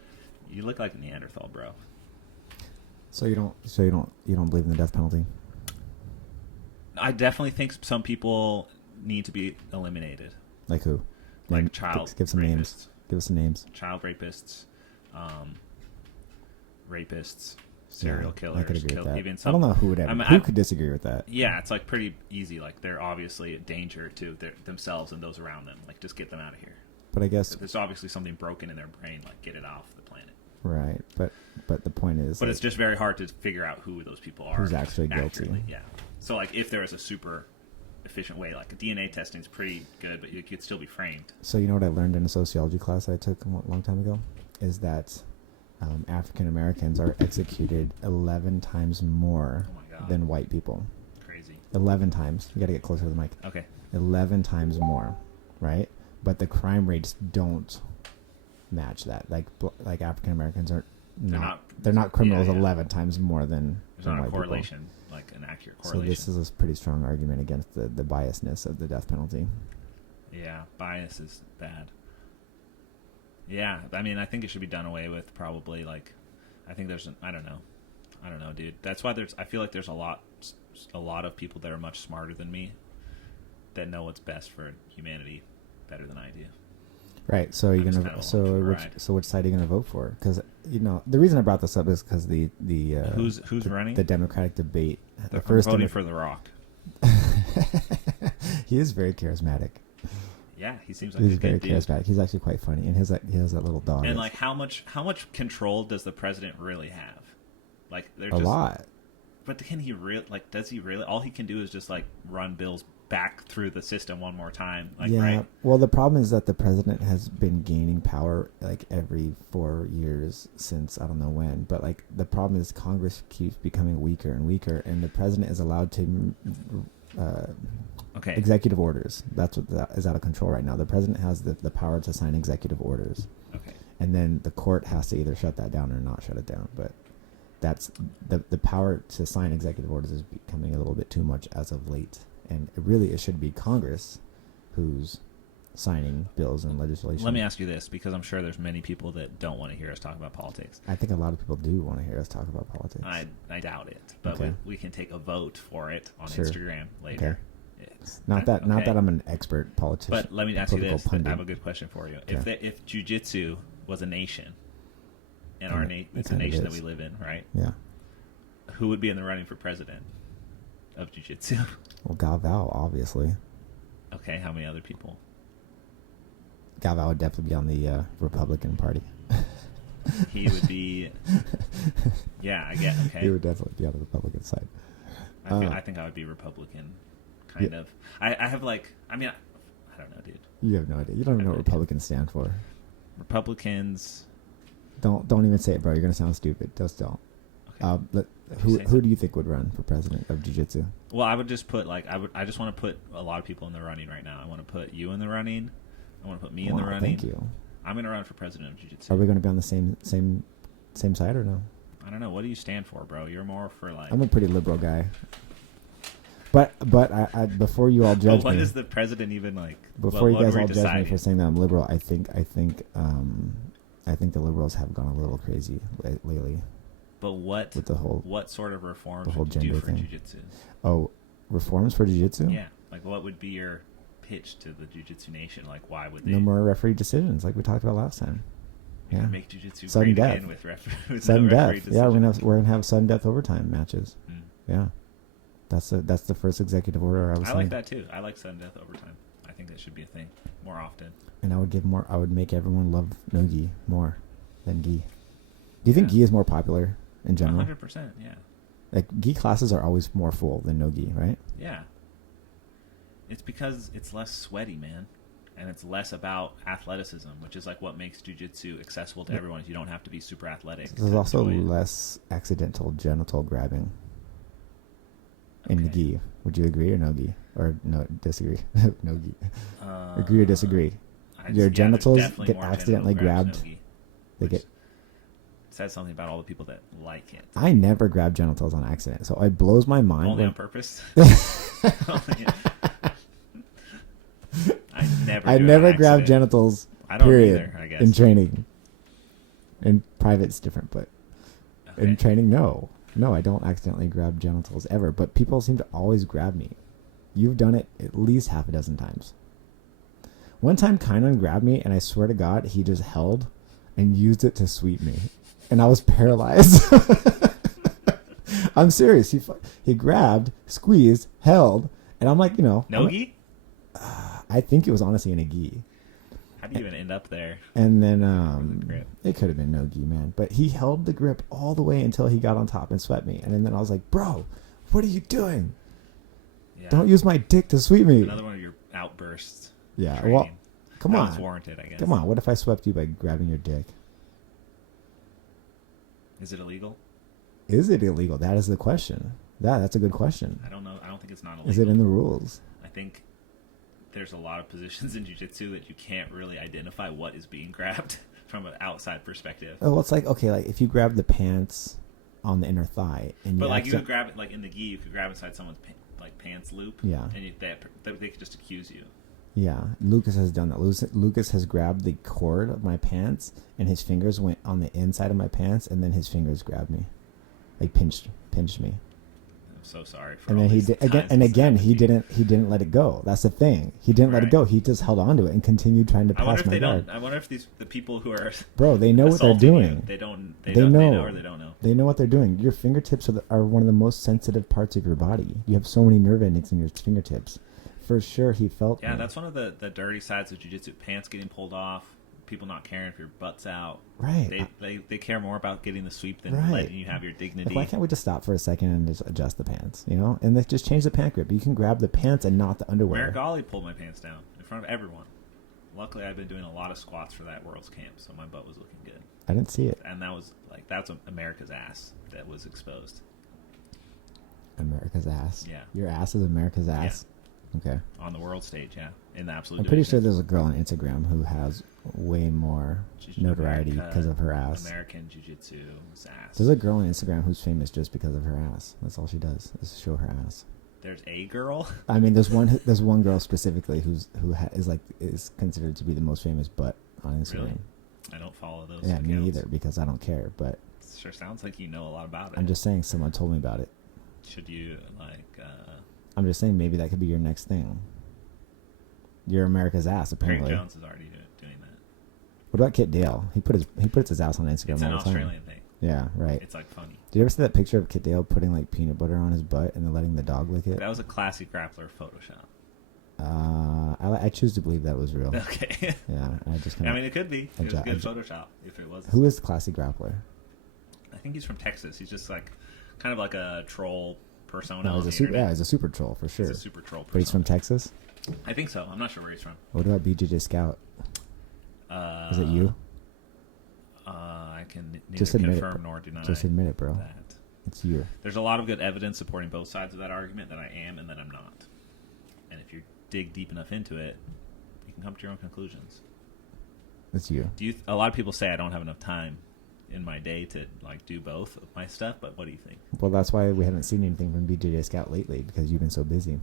You look like a Neanderthal, bro. So you don't believe in the death penalty? I definitely think some people need to be eliminated. Like who? Like child give some rapists. names. Give us some names. Child rapists, rapists, serial killers. I could agree with that. Even I some, don't know who would have. Who could disagree with that? Yeah, it's like pretty easy. Like they're obviously a danger to themselves and those around them. Like just get them out of here. But I guess if there's obviously something broken in their brain. Like get it off the planet. Right, but the point is. But it's just very hard to figure out who those people are. Who's actually guilty? Yeah. So like if there is a super efficient way, like DNA testing is pretty good, but it could still be framed. So you know what I learned in a sociology class I took a long time ago is that African Americans are executed 11 times more than white people. Crazy. 11 times. You got to get closer to the mic. Okay. 11 times more, right? But the crime rates don't match that. Like African Americans are they're not criminals 11 times more than there's not white a correlation, people. like an accurate correlation. So this is a pretty strong argument against the biasness of the death penalty. Yeah, bias is bad. Yeah, I mean, I think it should be done away with. Probably, like, I think there's, I don't know, dude. That's why I feel like there's a lot of people that are much smarter than me that know what's best for humanity better than I do. Right. So which side are you gonna vote for? Because the reason I brought this up is because the who's running the Democratic debate. The first voting for The Rock. He is very charismatic. Yeah, he seems like he's a very good charismatic. dude. He's actually quite funny, and he has that little dog. And like, how much control does the president really have? Like, they're a lot. But can he really? Like, does he really? All he can do is just like run bills back through the system one more time. Like, yeah. Right? Well, the problem is that the president has been gaining power like every 4 years since I don't know when. But like the problem is Congress keeps becoming weaker and weaker, and the president is allowed to executive orders. That's what is out of control right now. The president has the power to sign executive orders. Okay. And then the court has to either shut that down or not shut it down. But that's the power to sign executive orders is becoming a little bit too much as of late. And it should be Congress who's signing bills and legislation. Let me ask you this, because I'm sure there's many people that don't want to hear us talk about politics. I think a lot of people do want to hear us talk about politics. I doubt it, but okay. we can take a vote for it on sure. Instagram later. Okay. Not that I'm an expert politician. But let me ask you this: pundit. I have a good question for you. Okay. If jiu-jitsu was a nation, and it's a nation that we live in, right? Yeah. Who would be in the running for president of jiu-jitsu? Well, Galvao, obviously. Okay, how many other people? Galvao would definitely be on the Republican Party. He would be. Yeah, I get. Okay. He would definitely be on the Republican side. I think I would be Republican, kind of. I have like. I mean, I don't know, dude. You have no idea. You don't even know what Republicans stand for. Republicans. Don't even say it, bro. You're gonna sound stupid. Just don't. Okay. Who do you think would run for president of jiu-jitsu? Well, I would just put I just want to put a lot of people in the running right now. I want to put you in the running. I want to put me in the running. Thank you. I'm going to run for president of jiu-jitsu. Are we going to be on the same side or no? I don't know. What do you stand for, bro? You're more for like. I'm a pretty liberal guy. But I before you all judge me. What is the president even like? Before you guys all judge me for saying that I'm liberal, I think the liberals have gone a little crazy lately. But what with the whole what sort of reforms the whole would you do gender for thing. jiu-jitsu? Oh, reforms for jiu-jitsu? Yeah, like what would be your pitch to the jiu-jitsu nation? Like, why would they? No more referee decisions, like we talked about last time. Yeah, make jiu-jitsu sudden great death. again with sudden no death. Yeah, we're gonna have sudden death overtime matches. Mm. Yeah, that's the first executive order I was. I like that too. I like sudden death overtime. I think that should be a thing more often. And I would make everyone love no-gi more than gi. Do you think gi is more popular in general? 100%, yeah. Like gi classes are always more full than no gi, right? Yeah. It's because it's less sweaty, man. And it's less about athleticism, which is like what makes jiu-jitsu accessible to everyone. You don't have to be super athletic. There's also less accidental genital grabbing in the gi. Would you agree or no gi? Or no, disagree? No gi. Agree or disagree? Your genitals get accidentally grabbed. They get. says something about all the people that like it. I never grab genitals on accident, so it blows my mind. Only on purpose. I never grab genitals. I don't period, either, I guess. in training. In private, it's different, but in training, no, I don't accidentally grab genitals ever. But people seem to always grab me. You've done it at least half a dozen times. One time, Keenan grabbed me, and I swear to God, he just held and used it to sweep me, and I was paralyzed. I'm serious. He grabbed, squeezed, held, and I'm like, no-gi? I think it was honestly in a gi. How do you even end up there? And then it could have been no gi, man. But he held the grip all the way until he got on top and swept me. And then I was like, bro, what are you doing? Yeah. Don't use my dick to sweep me. Another one of your outbursts. Yeah, training. well, come on. It's warranted, I guess. Come on, what if I swept you by grabbing your dick? Is it illegal? Is it illegal? That is the question. That's a good question. I don't know. I don't think it's not illegal. Is it in the rules? I think there's a lot of positions in jiu-jitsu that you can't really identify what is being grabbed from an outside perspective. Oh, well, it's like, okay, like if you grab the pants on the inner thigh, and but like you could grab it like in the gi, you could grab inside someone's pants loop. Yeah, and they could just accuse you. Yeah, Lucas has done that. Lucas has grabbed the cord of my pants, and his fingers went on the inside of my pants, and then his fingers grabbed me, like pinched me. I'm so sorry. And then he did again. He didn't let it go. That's the thing. He didn't let it go. He just held on to it and continued trying to pass my guard. I wonder if the people who are they know what they're doing. They know or they don't know. They know what they're doing. Your fingertips are one of the most sensitive parts of your body. You have so many nerve endings in your fingertips. For sure, he felt. Yeah, that's one of the dirty sides of jiu-jitsu. Pants getting pulled off, people not caring if your butt's out. Right. They care more about getting the sweep than letting you have your dignity. Like, why can't we just stop for a second and just adjust the pants? And they just change the pant grip. You can grab the pants and not the underwear. Marigali pulled my pants down in front of everyone. Luckily, I've been doing a lot of squats for that World's Camp, so my butt was looking good. I didn't see it. And that's America's ass that was exposed. America's ass. Yeah. Your ass is America's ass. Yeah. Okay. On the world stage, yeah. In the absolute. I'm pretty sure there's a girl on Instagram who has way more notoriety because of her ass. American Jiu-Jitsu's ass. There's a girl on Instagram who's famous just because of her ass. That's all she does is show her ass. There's a girl. I mean, there's one girl specifically is considered to be the most famous butt on Instagram. Really? I don't follow those. Yeah, accounts. Me either, because I don't care. But it sure sounds like you know a lot about it. I'm just saying, someone told me about it. Should you I'm just saying, maybe that could be your next thing. You're America's ass, apparently. Greg Jones is already doing that. What about Kit Dale? He puts his ass on Instagram it's all the time. It's an Australian thing. Yeah, right. It's like funny. Did you ever see that picture of Kit Dale putting like peanut butter on his butt and then letting the dog lick it? That was a classic grappler Photoshop. I choose to believe that was real. Okay. Yeah, I just kind of. I mean, it could be. It was good Photoshop if it was. Who is Classy Grappler? I think he's from Texas. He's just like kind of like a troll persona. No, he's a super troll for sure. He's a super troll persona. But he's from Texas? I think so. I'm not sure where he's from. What about BJJ Scout? Is it you? I can neither confirm nor deny. Just admit it, bro. That. It's you. There's a lot of good evidence supporting both sides of that argument that I am and that I'm not. And if you dig deep enough into it, you can come to your own conclusions. It's you. A lot of people say I don't have enough time in my day to like do both of my stuff, but what do you think? Well, that's why we haven't seen anything from BJJ Scout lately, because you've been so busy.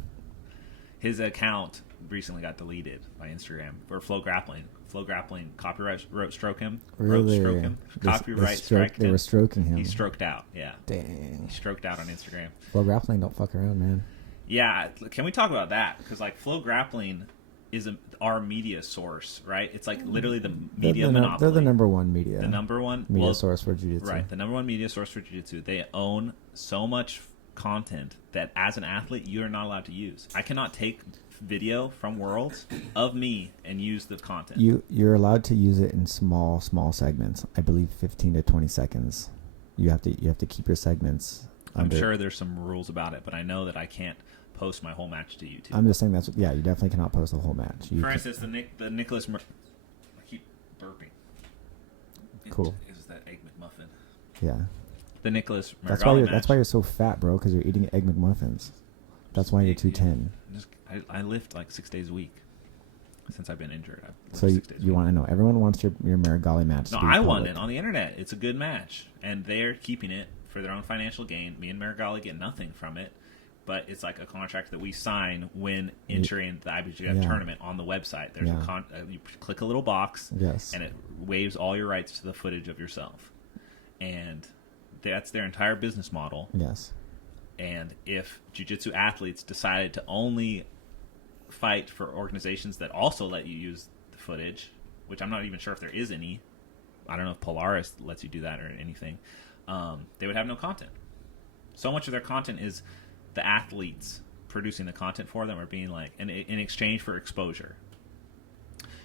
His account recently got deleted by Instagram for Flow Grappling. Flow Grappling copyright stroke him. Really? Stroke him. Copyright strike him. They were stroking him. He stroked out. Yeah. Dang. He stroked out on Instagram. Flow Grappling don't fuck around, man. Yeah. Can we talk about that? Because like Flow Grappling is our media source, right? It's like literally the media monopoly. They're the number one media. The number one media source for jiu-jitsu. Right. The number one media source for jiu-jitsu. They own so much content that as an athlete you are not allowed to use. I cannot take video from Worlds of me and use the content. You're allowed to use it in small segments. I believe 15 to 20 seconds. You have to keep your segments under. I'm sure there's some rules about it, but I know that I can't post my whole match to YouTube. I'm just saying you definitely cannot post the whole match. For instance, the Nicholas I keep burping. Cool. It was that Egg McMuffin. Yeah. The Nicholas That's why you're so fat, bro, because you're eating Egg McMuffins. That's why you're 210. I lift like 6 days a week. since I've been injured. So you want to know? Everyone wants your Marigali match. No, to be I public. won it on the internet. It's a good match, and they're keeping it for their own financial gain. Me and Marigali get nothing from it, but it's like a contract that we sign when entering the IBJJF tournament on the website. There's you click a little box, and it waives all your rights to the footage of yourself, and that's their entire business model. Yes. And if jiu-jitsu athletes decided to only fight for organizations that also let you use the footage, which I'm not even sure if there is any. I don't know if Polaris lets you do that or anything. They would have no content. So much of their content is the athletes producing the content for them or being like, in exchange for exposure.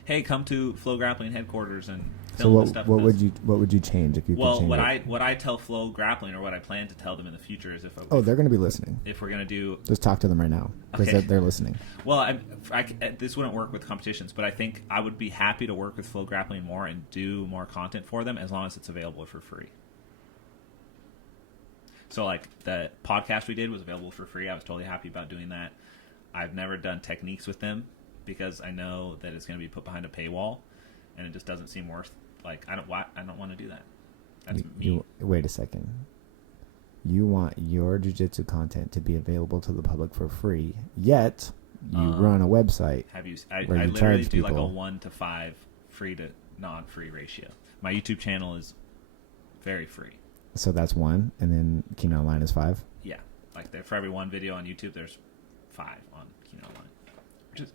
Hey, come to Flow Grappling headquarters and film the stuff. What would you change if you could change it? What I tell Flow Grappling, or what I plan to tell them in the future, is they're going to be listening. If we're going to do, just talk to them right now because they're listening. Well, this wouldn't work with competitions, but I think I would be happy to work with Flow Grappling more and do more content for them as long as it's available for free. So, like, the podcast we did was available for free. I was totally happy about doing that. I've never done techniques with them because I know that it's going to be put behind a paywall, and it just doesn't seem worth. Like, I don't want to do that. That's me. Wait a second. You want your jiu-jitsu content to be available to the public for free, yet you run a website. I literally do like a 1 to 5 free to non-free ratio. My YouTube channel is very free. So that's 1, and then Keenan Online is 5? Yeah. Like, for every 1 video on YouTube, there's 5 on Keenan Online.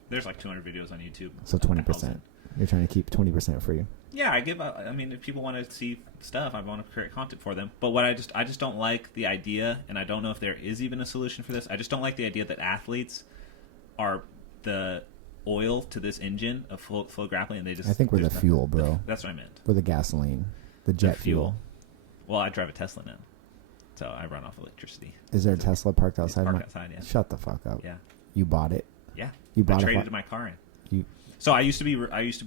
There's like 200 videos on YouTube. So 20%. You're trying to keep 20% free. Yeah, I mean, if people want to see stuff, I want to create content for them. But what I just don't like the idea, and I don't know if there is even a solution for this. I just don't like the idea that athletes are the oil to this engine of flow grappling, and they just. I think we're the fuel, bro. That's what I meant. We're the gasoline, the jet fuel. Well, I drive a Tesla now, so I run off electricity. Is there a Tesla parked outside? Parked outside, yeah. Shut the fuck up. Yeah. You bought it? Yeah. You bought I traded my car in. So I used to be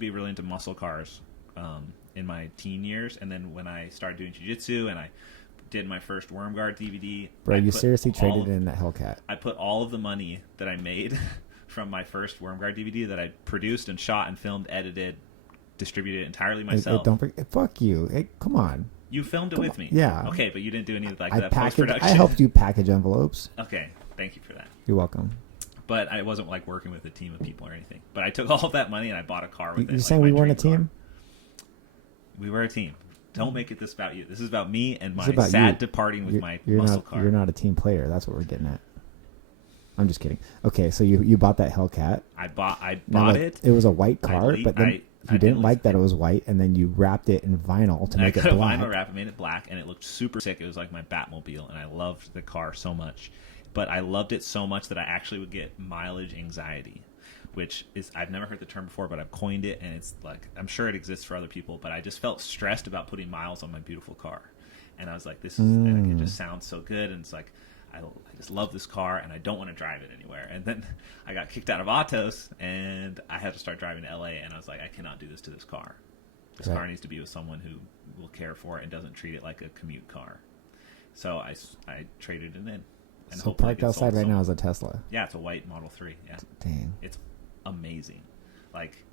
really into muscle cars in my teen years, and then when I started doing jiu-jitsu and I did my first Worm Guard DVD. Bro, you seriously traded in that Hellcat? I put all of the money that I made from my first Worm Guard DVD that I produced and shot and filmed, edited, distributed entirely myself. Don't forget, fuck you. Hey, come on. You filmed it with me. Yeah. Okay, but you didn't do any of that post-production. I helped you package envelopes. Okay, thank you for that. You're welcome. But I wasn't like working with a team of people or anything. But I took all of that money and I bought a car with it. You're saying we weren't a team? We were a team. Don't make it this about you. This is about me and my sad departing with my muscle car. You're not a team player. That's what we're getting at. I'm just kidding. Okay, so you bought that Hellcat. I bought it. It was a white car, but then you didn't like that it was white, and then you wrapped it in vinyl to make it black. I vinyl wrap, made it black, and it looked super sick. It was like my Batmobile, and I loved the car so much. But I loved it so much that I actually would get mileage anxiety, which is, I've never heard the term before, but I've coined it, and it's like, I'm sure it exists for other people, but I just felt stressed about putting miles on my beautiful car. And I was like, it just sounds so good, and it's like, I just love this car, and I don't want to drive it anywhere. And then I got kicked out of Autos, and I had to start driving to LA, and I was like, I cannot do this to this car. This car needs to be with someone who will care for it and doesn't treat it like a commute car. So I traded it in. And so parked outside right now is a Tesla. Yeah, it's a white Model 3. Yeah. Dang. It's amazing. Like,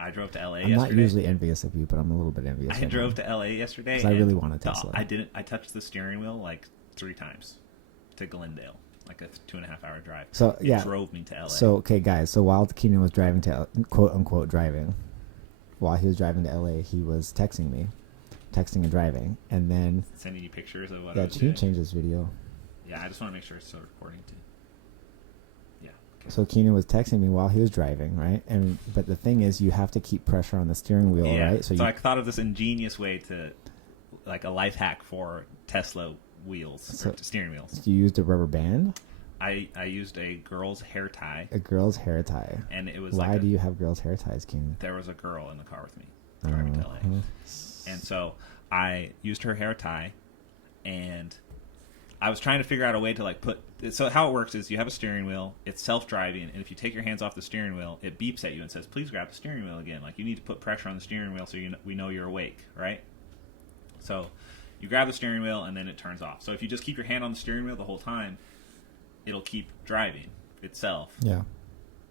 I drove to LA I'm yesterday. not usually envious of you, but I'm a little bit envious. I drove to LA yesterday. Because I really want a Tesla. I touched the steering wheel like 3 times to Glendale, like a 2.5-hour drive. So it drove me to LA. So okay, guys. So while Keenan was driving to quote unquote driving, while he was driving to LA, he was texting and driving, and then sending you pictures of what I was doing. doing. Yeah, change this video. Yeah, I just want to make sure it's still recording too. Yeah. Okay. So Keenan was texting me while he was driving, right? But the thing is, you have to keep pressure on the steering wheel, right? So I thought of this ingenious way to, like, a life hack for Tesla wheels, or steering wheels. You used a rubber band? I used a girl's hair tie. A girl's hair tie. And it was Why do you have girls' hair ties, Keenan? There was a girl in the car with me driving to LA. And so I used her hair tie, and I was trying to figure out a way to, like, so how it works is you have a steering wheel, it's self-driving, and if you take your hands off the steering wheel, it beeps at you and says, please grab the steering wheel again. Like, you need to put pressure on the steering wheel so we know you're awake, right? So you grab the steering wheel, and then it turns off. So if you just keep your hand on the steering wheel the whole time, it'll keep driving itself. Yeah.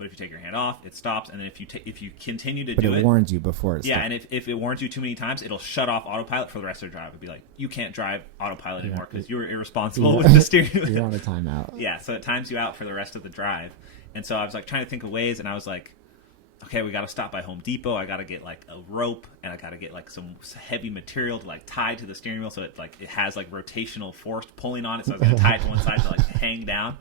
But if you take your hand off, it stops. And then if you continue to but do it, it warns you before it stops. and if it warns you too many times, it'll shut off autopilot for the rest of the drive. It'll be like, you can't drive autopilot anymore because you were irresponsible with the steering wheel. You're on a timeout. Yeah, so it times you out for the rest of the drive. And so I was like trying to think of ways, and I was like, okay, we got to stop by Home Depot. I got to get like a rope, and I got to get like some heavy material to like tie to the steering wheel so it has like rotational force pulling on it. So I was going to tie it to one side to like hang down.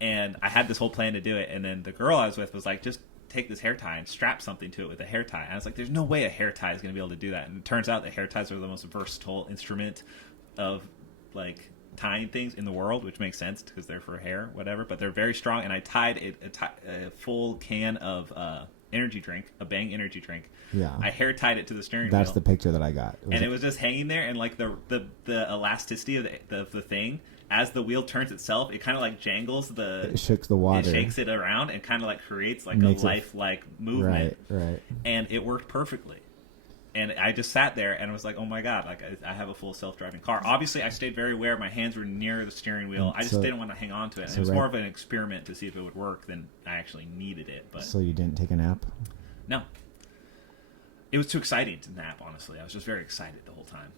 And I had this whole plan to do it, and then the girl I was with was like, just take this hair tie and strap something to it with a hair tie. And I was like, there's no way a hair tie is going to be able to do that. And it turns out that hair ties are the most versatile instrument of like tying things in the world, which makes sense because they're for hair, whatever. But they're very strong. And I tied a full can of energy drink, a Bang energy drink. Yeah. I hair tied it to the steering wheel. That's the picture that I got. It was just hanging there, and like the elasticity of the thing, as the wheel turns itself, it kind of like jangles it shakes the water. It shakes it around and kind of like creates like a lifelike movement. Right. And it worked perfectly. And I just sat there and I was like, oh my God, like I have a full self-driving car. Obviously, I stayed very aware. My hands were near the steering wheel. I just didn't want to hang on to it. And it was more of an experiment to see if it would work than I actually needed it. But so you didn't take a nap? No. It was too exciting to nap, honestly. I was just very excited the whole time.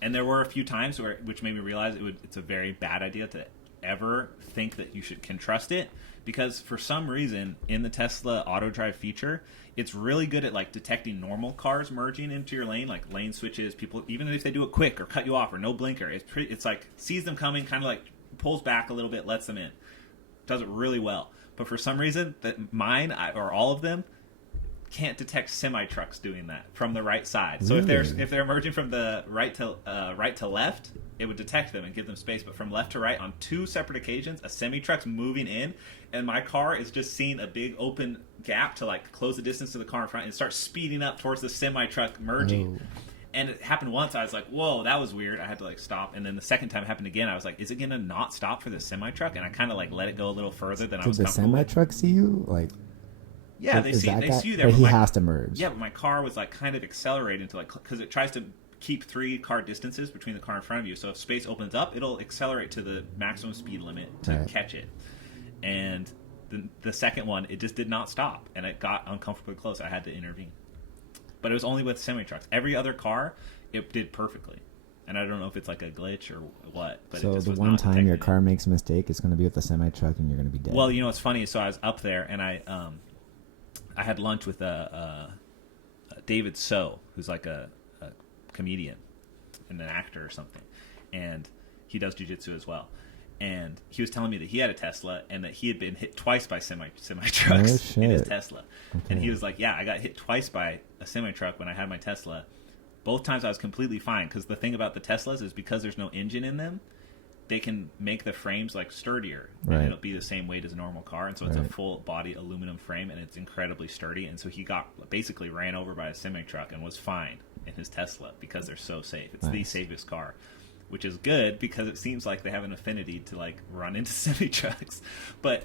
And there were a few times which made me realize it's a very bad idea to ever think that you can trust it, because for some reason in the Tesla auto drive feature, it's really good at like detecting normal cars merging into your lane, like lane switches, people, even if they do it quick or cut you off or no blinker, it's like sees them coming, kind of like pulls back a little bit, lets them in, does it really well. But for some reason that mine or all of them can't detect semi trucks doing that from the right side. So really? if they're emerging from the right to left, it would detect them and give them space. But from left to right, on 2 separate occasions, a semi truck's moving in, and my car is just seeing a big open gap to like close the distance to the car in front and start speeding up towards the semi truck merging. Oh. And it happened once. I was like, whoa, that was weird. I had to like stop. And then the second time it happened again. I was like, is it gonna not stop for the semi truck? And I kind of like let it go a little further than I was comfortable. Did the semi truck see you? Like. Yeah, they see you there. But he has to merge. Yeah, but my car was like kind of accelerating to like, because it tries to keep 3 car distances between the car in front of you. So if space opens up, it'll accelerate to the maximum speed limit to catch it. And the second one, it just did not stop, and it got uncomfortably close. I had to intervene. But it was only with semi trucks. Every other car, it did perfectly. And I don't know if it's like a glitch or what. But so it just the was one not time your detecting car makes a mistake, it's going to be with the semi truck, and you're going to be dead. Well, you know what's funny? So I was up there, and I had lunch with David So, who's like a comedian and an actor or something, and he does jiu-jitsu as well. And he was telling me that he had a Tesla and that he had been hit twice by semi trucks in his Tesla. Okay. And he was like, yeah, I got hit twice by a semi truck when I had my Tesla. Both times I was completely fine, because the thing about the Teslas is because there's no engine in them, they can make the frames like sturdier, and it'll be the same weight as a normal car, and so it's a full body aluminum frame, and it's incredibly sturdy. And so he basically ran over by a semi truck and was fine in his Tesla because they're so safe. It's the safest car, which is good because it seems like they have an affinity to like run into semi trucks. But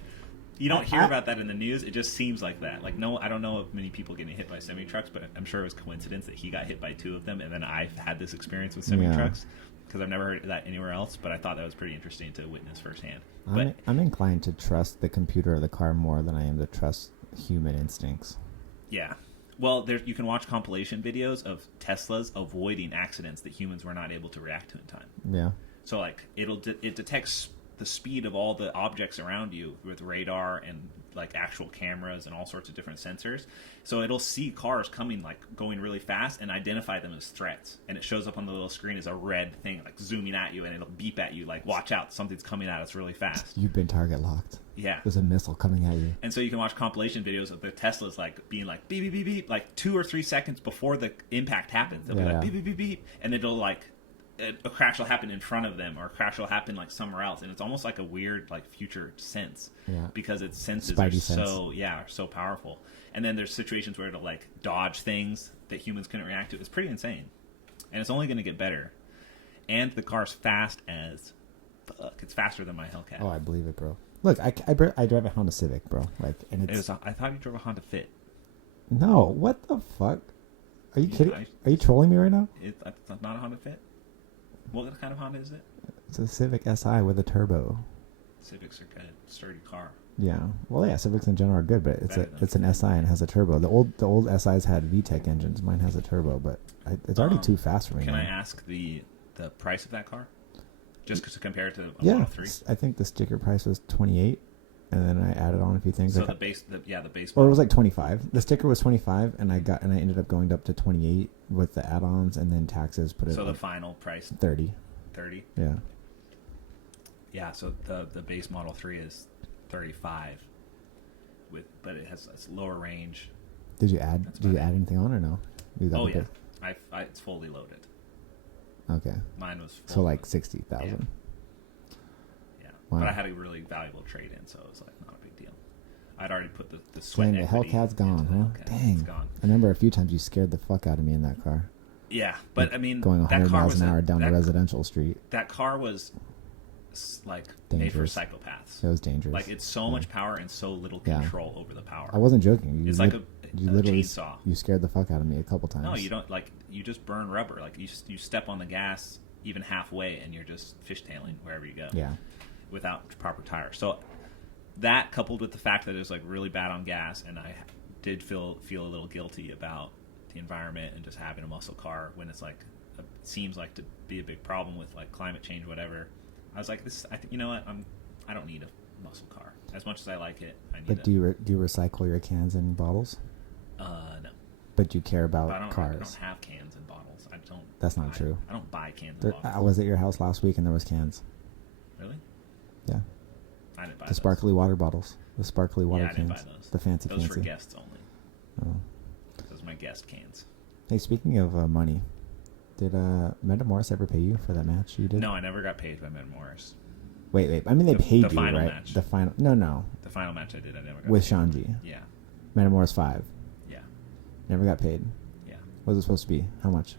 you don't hear about that in the news. It just seems like that. Like, no, I don't know of many people getting hit by semi trucks, but I'm sure it was coincidence that he got hit by 2 of them, and then I've had this experience with semi trucks. Because I've never heard that anywhere else, but I thought that was pretty interesting to witness firsthand. I'm inclined to trust the computer or the car more than I am to trust human instincts. Yeah. Well, you can watch compilation videos of Teslas avoiding accidents that humans were not able to react to in time. Yeah. So, like, it detects the speed of all the objects around you with radar and like actual cameras and all sorts of different sensors. So it'll see cars coming, like going really fast, and identify them as threats. And it shows up on the little screen as a red thing, like zooming at you, and it'll beep at you, like, watch out, something's coming at us really fast. You've been target locked. Yeah. There's a missile coming at you. And so you can watch compilation videos of the Teslas like being like beep, beep, beep, beep, like 2 or 3 seconds before the impact happens. They'll be like beep, beep, beep, beep, and it'll like a crash will happen in front of them, or a crash will happen like somewhere else, and it's almost like a weird like future sense, because its senses are so powerful. And then there's situations where it'll like dodge things that humans couldn't react to. It's pretty insane, and it's only going to get better. And the car's fast as fuck. It's faster than my Hellcat. Oh, I believe it, bro. Look, I drive a Honda Civic, bro. Like, and I thought you drove a Honda Fit. No, what the fuck? Are you kidding? Are you trolling me right now? It's not a Honda Fit. What kind of Honda is it? It's a Civic Si with a turbo. Civics are good. Sturdy car. Yeah. Well, yeah, Civics in general are good, but Better than it's an SI and has a turbo. The old SIs had VTEC engines. Mine has a turbo, but it's already too fast for me. Can now. I ask the price of that car? Just to compare it to a Yeah, Model 3? I think the sticker price was 28, and then I added on a few things. So like, the base. or it was like 25. The sticker was 25, and I ended up going up to 28 with the add-ons, and then taxes put it. So the like final price 30. 30. Yeah. Yeah. So the base Model 3 is 35, but it has a lower range. Did you add anything on or no? Oh yeah, it's fully loaded. Okay. Mine was so like 60,000. Yeah. Wow. But I had a really valuable trade in, so it was like not a big deal. I'd already put the sweat. Dang, the Hellcat's gone, huh? Dang. It's gone. I remember a few times you scared the fuck out of me in that car. Yeah, but like I mean, going 100 miles an hour down a residential street. That car was like dangerous. made for psychopaths. It was dangerous. Like it's so much power and so little control over the power. I wasn't joking. It's like a literally chainsaw. You scared the fuck out of me a couple times. No, you don't. Like you just burn rubber. Like you step on the gas even halfway and you're just fishtailing wherever you go. Yeah. Without proper tires. So that coupled with the fact that it was like really bad on gas, and I did feel a little guilty about the environment and just having a muscle car when it's like seems like to be a big problem with like climate change, whatever. I was like, this. I think you know what? I don't need a muscle car as much as I like it. I need. But do you recycle your cans and bottles? No. But do you care about cars? I don't have cans and bottles. I don't. That's not true. I don't buy cans and bottles. I was at your house last week and there was cans. Really? Yeah. I didn't buy the sparkly water bottles. The sparkly water cans. I didn't buy those. The fancy. Those for guests only. Oh. Those are my guest cans. Hey, speaking of money, did Metamoris ever pay you for that match you did? No, I never got paid by Metamoris. Wait. I mean, they paid you, final right? Match. The final. No. The final match I did, I never got with paid. Shanji. Yeah. Metamoris 5. Yeah. Never got paid. Yeah. What was it supposed to be? How much?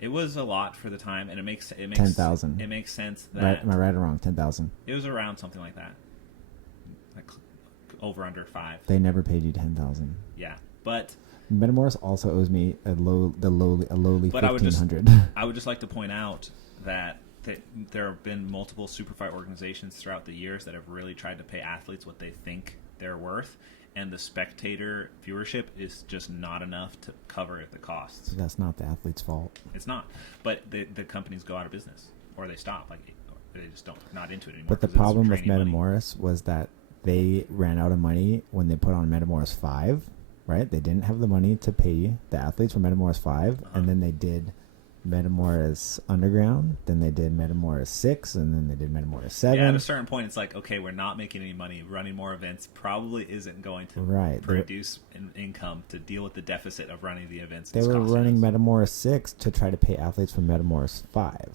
It was a lot for the time, and it makes 10,000. It makes sense that right, am I right or wrong? 10,000. It was around something like that, like over under 5. They never paid you 10,000. Yeah, but Metamoris also owes me a lowly 1,500. I would just like to point out that there have been multiple superfight organizations throughout the years that have really tried to pay athletes what they think they're worth, and the spectator viewership is just not enough to cover the costs. That's not the athlete's fault. It's not, but the companies go out of business or they stop. Like they just not into it anymore. But the problem with Metamoris was that they ran out of money when they put on Metamoris 5. Right? They didn't have the money to pay the athletes for Metamoris 5, and then they did Metamoris Underground, then they did Metamoris 6, and then they did Metamoris 7. Yeah, at a certain point, it's like, okay, we're not making any money. Running more events probably isn't going to produce an income to deal with the deficit of running the events. They were running Metamoris 6 to try to pay athletes for Metamoris 5.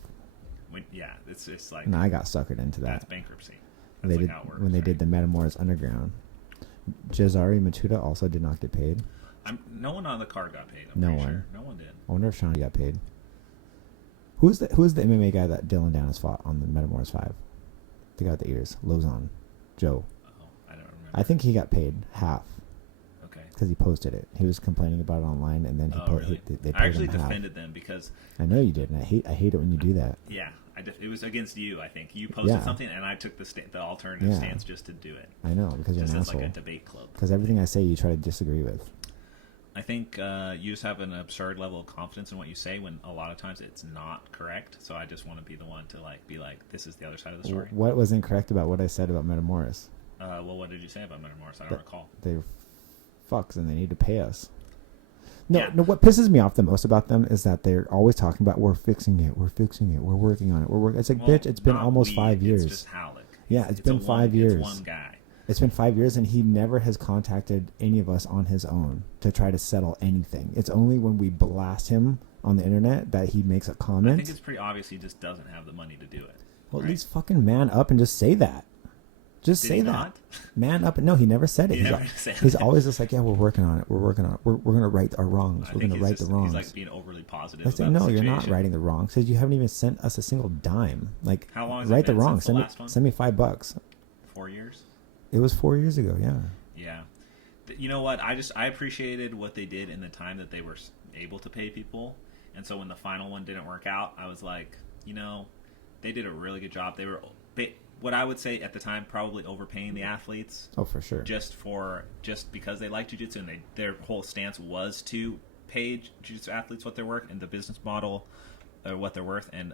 It's just like... And I got suckered into that. That's bankruptcy. That's like how it works, they did the Metamoris Underground. Jazari Matuda also did not get paid. No one on the card got paid. No one. Sure. No one did. I wonder if Sean got paid. Who's the MMA guy that Dylan Dennis fought on the Metamoris 5? The guy with the ears. Lozon. Joe. Oh, I don't remember. I think he got paid half. Okay. Because he posted it. He was complaining about it online, and then really? they paid I actually him half. defended them because... I know you did, and I hate it when you do that. Yeah. It was against you, I think. You posted something, and I took the alternative stance just to do it. I know, because you're an asshole. Just as like a debate club. Because everything I say, you try to disagree with. I think you just have an absurd level of confidence in what you say when a lot of times it's not correct. So I just want to be the one to be like, this is the other side of the story. What was incorrect about what I said about Metamoris? Well, what did you say about Metamoris? I don't recall. They're fucks and they need to pay us. No, what pisses me off the most about them is that they're always talking about we're fixing it, we're working on it, It's like, bitch, it's been almost 5 years. It's just Halleck. Yeah, it's been 5 years. It's one guy. It's been 5 years, and he never has contacted any of us on his own to try to settle anything. It's only when we blast him on the internet that he makes a comment. I think it's pretty obvious he just doesn't have the money to do it. Well, at least fucking man up and just say that. Just say that. Man up. No, he never said it. He's always just like, yeah, we're working on it. We're going to right our wrongs. We're going to right the wrongs. He's like being overly positive. I say, no, you're not righting the wrongs because you haven't even sent us a single dime. Like, how long has right it been the wrongs. Send me $5. 4 years? It was 4 years ago, yeah. Yeah. You know what? I appreciated what they did in the time that they were able to pay people. And so when the final one didn't work out, I was like, they did a really good job. what I would say at the time, probably overpaying the athletes. Oh, for sure. Just because they like jiu-jitsu and their whole stance was to pay jiu-jitsu athletes what they're worth and the business model, what they're worth, and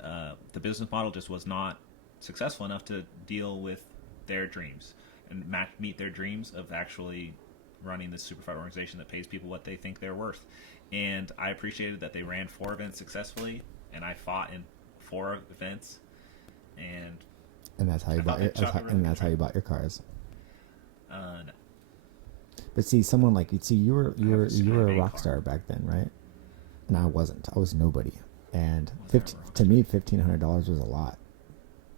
the business model just was not successful enough to deal with their dreams and meet their dreams of actually running this super fight organization that pays people what they think they're worth. And I appreciated that they ran 4 events successfully, and I fought in 4 events, and that's how you bought how you bought your cars. No. But see, someone like you were a rock star back then, right? And I wasn't. I was nobody. And to me, $1,500 was a lot.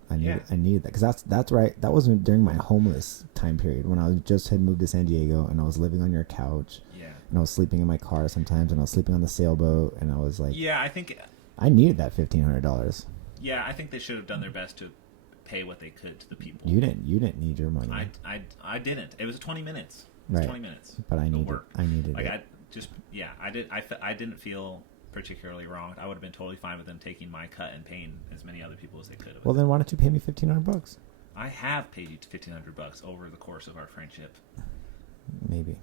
I needed that because that's right. That wasn't during my homeless time period when I had moved to San Diego and I was living on your couch. Yeah. And I was sleeping in my car sometimes, and I was sleeping on the sailboat, and I was like, yeah, I think I needed that $1,500. Yeah, I think they should have done their best to pay what they could to the people. You didn't need your money. I didn't. It was 20 minutes. Right. 20 minutes. But I needed like it. I didn't feel particularly wronged. I would have been totally fine with them taking my cut and paying as many other people as they could have. Well, then why don't you pay me $1,500? I have paid you $1,500 over the course of our friendship. Maybe.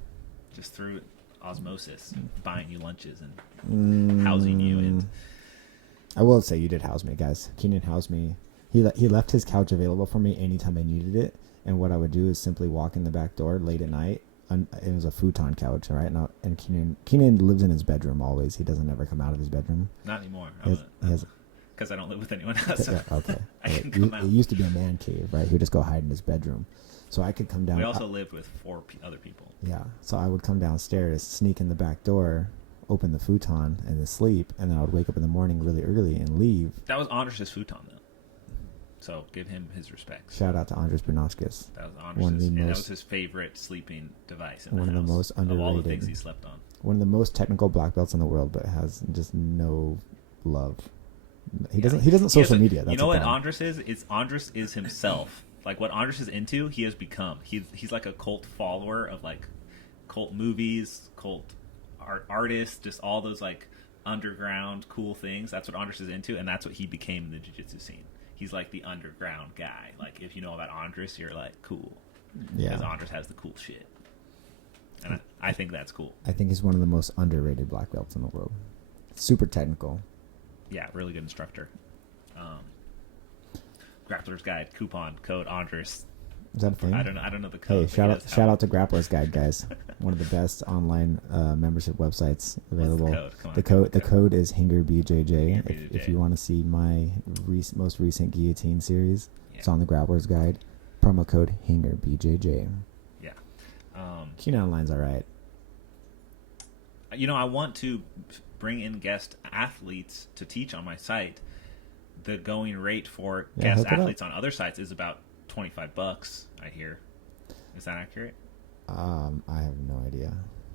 Just through osmosis, buying you lunches and housing you. And I will say you did house me, guys. Keenan housed me. He left his couch available for me anytime I needed it. And what I would do is simply walk in the back door late at night. It was a futon couch, all right? And Keenan lives in his bedroom always. He doesn't ever come out of his bedroom. Not anymore. Because I don't live with anyone else. Yeah, okay. I can come out. It used to be a man cave, right? He would just go hide in his bedroom. So I could come down. We also lived with 4 other people. Yeah. So I would come downstairs, sneak in the back door, open the futon, and then sleep. And then I would wake up in the morning really early and leave. That was Andres' futon, though. So give him his respects. Shout out to Andres Bernoskis. That was Andres', that was his favorite sleeping device in the house. One of the most underrated. Of all the things he slept on. One of the most technical black belts in the world, but has just no love. He doesn't social media. That's you know what Andres is? Andres is himself. Like what Andres is into, he has become. He's like a cult follower of like cult movies, cult artists, just all those like underground cool things. That's what Andres is into, and that's what he became in the jiu-jitsu scene. He's like the underground guy. Like if you know about Andres, you're like cool. Yeah. Because Andres has the cool shit. And I think that's cool. I think he's one of the most underrated black belts in the world. Super technical. Yeah, really good instructor. Grappler's Guide coupon code Andres. Is that a thing? I don't know the code. Hey, shout out to Grappler's Guide, guys. One of the best online membership websites available. What's the code? The code is Hinger BJJ. BJJ. If you want to see my most recent guillotine series, it's on the Grappler's Guide. Promo code Hinger BJJ. Yeah. Keenan Online's all right. I want to bring in guest athletes to teach on my site. The going rate for guest athletes on other sites is about $25, I hear. Is that accurate? I have no idea.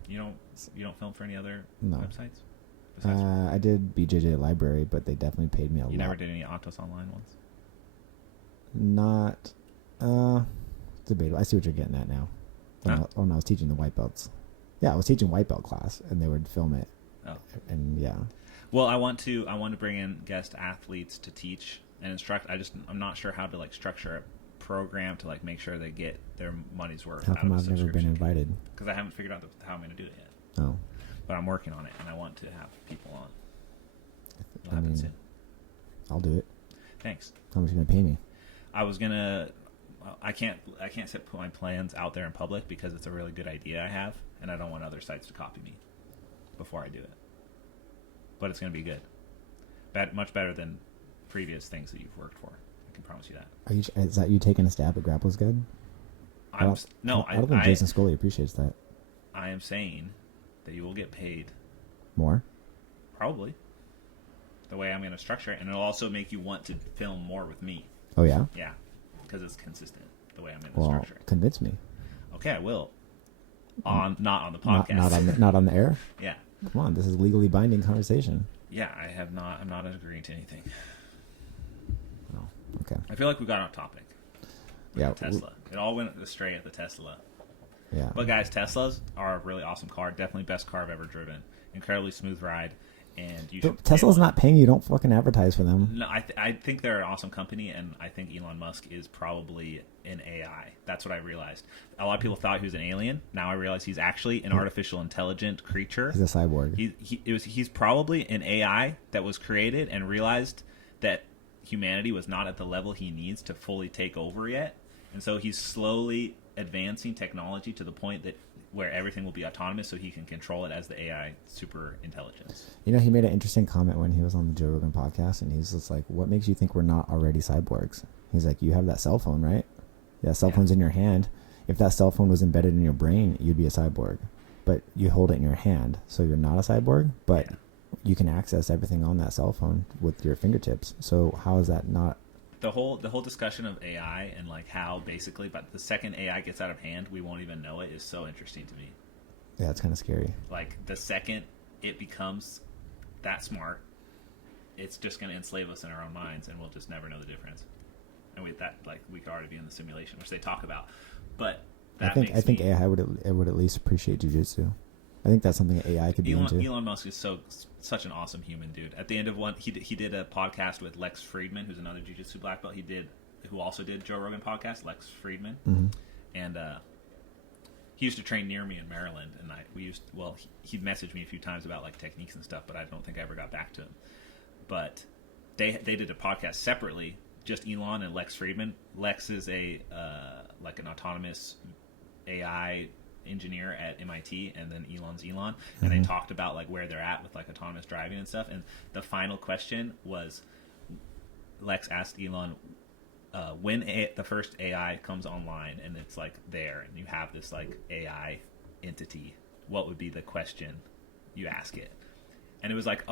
You don't film for any other websites? I did BJJ Library, but they definitely paid me a lot. You never did any Autos Online ones? Not debatable. I see what you're getting at now. When I was teaching the white belts. Yeah, I was teaching white belt class, and they would film it. Oh. And yeah. Well, I want to bring in guest athletes to teach and instruct. I'm not sure how to like structure a program to like make sure they get their money's worth. How come I've never been invited? Because I haven't figured out how I'm going to do it yet. Oh. But I'm working on it, and I want to have people on. It'll happen soon. I'll do it. Thanks. How much are you going to pay me? I was gonna. I can't put my plans out there in public because it's a really good idea I have, and I don't want other sites to copy me before I do it. But it's going to be good. Much better than previous things that you've worked for. I can promise you that. Is that you taking a stab at Grappler's Guide? I don't think Jason Scully appreciates that. I am saying that you will get paid more. Probably. The way I'm going to structure it, and it'll also make you want to film more with me. Oh yeah. Yeah, because it's consistent the way I'm going to structure it. Convince me. Okay, I will. Not on the podcast. Not on the air. Yeah. Come on, this is legally binding conversation. Yeah, I'm not agreeing to anything. Oh, okay. I feel like we got off topic. Yeah. Tesla. It all went astray at the Tesla. Yeah. But guys, Teslas are a really awesome car. Definitely best car I've ever driven. Incredibly smooth ride. and you But should. Tesla's not paying you. Don't fucking advertise for them. No, I think they're an awesome company, and I think Elon Musk is probably an AI. That's what I realized. A lot of people thought he was an alien. Now I realize he's actually an artificial intelligent creature. He's a cyborg. He's probably an AI that was created and realized that humanity was not at the level he needs to fully take over yet, and so he's slowly advancing technology to the point that where everything will be autonomous, so he can control it as the AI super intelligence. You know, he made an interesting comment when he was on the Joe Rogan podcast, and he's just like, "What makes you think we're not already cyborgs?" He's like, "You have that cell phone, right? Yeah, cell phone's in your hand. If that cell phone was embedded in your brain, you'd be a cyborg. But you hold it in your hand, so you're not a cyborg. But you can access everything on that cell phone with your fingertips. So how is that not?" The whole discussion of AI and like how basically, but the second AI gets out of hand, we won't even know it, is so interesting to me. Yeah, it's kind of scary. Like the second it becomes that smart, it's just going to enslave us in our own minds, and we'll just never know the difference. And we could already be in the simulation, which they talk about. But I think AI would at least appreciate jujitsu. I think that's something that AI could be into. Elon Musk is such an awesome human, dude. At the end of one, he did a podcast with Lex Friedman, who's another jiu-jitsu black belt. Who also did Joe Rogan podcast, Lex Friedman, and he used to train near me in Maryland, and he'd messaged me a few times about like techniques and stuff, but I don't think I ever got back to him. But they did a podcast separately, just Elon and Lex Friedman. Lex is an autonomous AI engineer at MIT, and then Elon's Elon, and they talked about like where they're at with like autonomous driving and stuff. And the final question was, Lex asked Elon, when the first AI comes online and it's like there, and you have this like AI entity, what would be the question you ask it? And it was like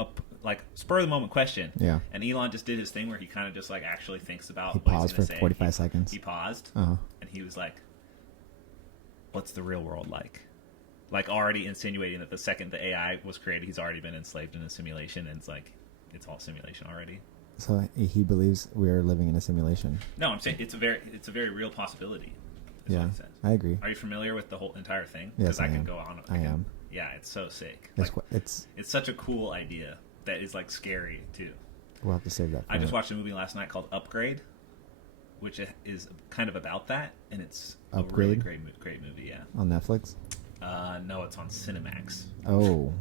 spur of the moment question. Yeah. And Elon just did his thing where he kind of just like actually thinks about. He what paused he's for say. 45 seconds. He paused, and he was like, "What's the real world like?" Like already insinuating that the second the AI was created, he's already been enslaved in a simulation, and it's all simulation already. So he believes we are living in a simulation. No, I'm saying it's a very real possibility. Yeah, I agree. Are you familiar with the whole entire thing? Yes, Because I can go on. I am. Yeah, it's so sick. It's such a cool idea that is like scary too. We'll have to save that. I just watched a movie last night called Upgrade, which is kind of about that, and it's Upgrade? a really great movie. Yeah. On Netflix? No, it's on Cinemax. Oh,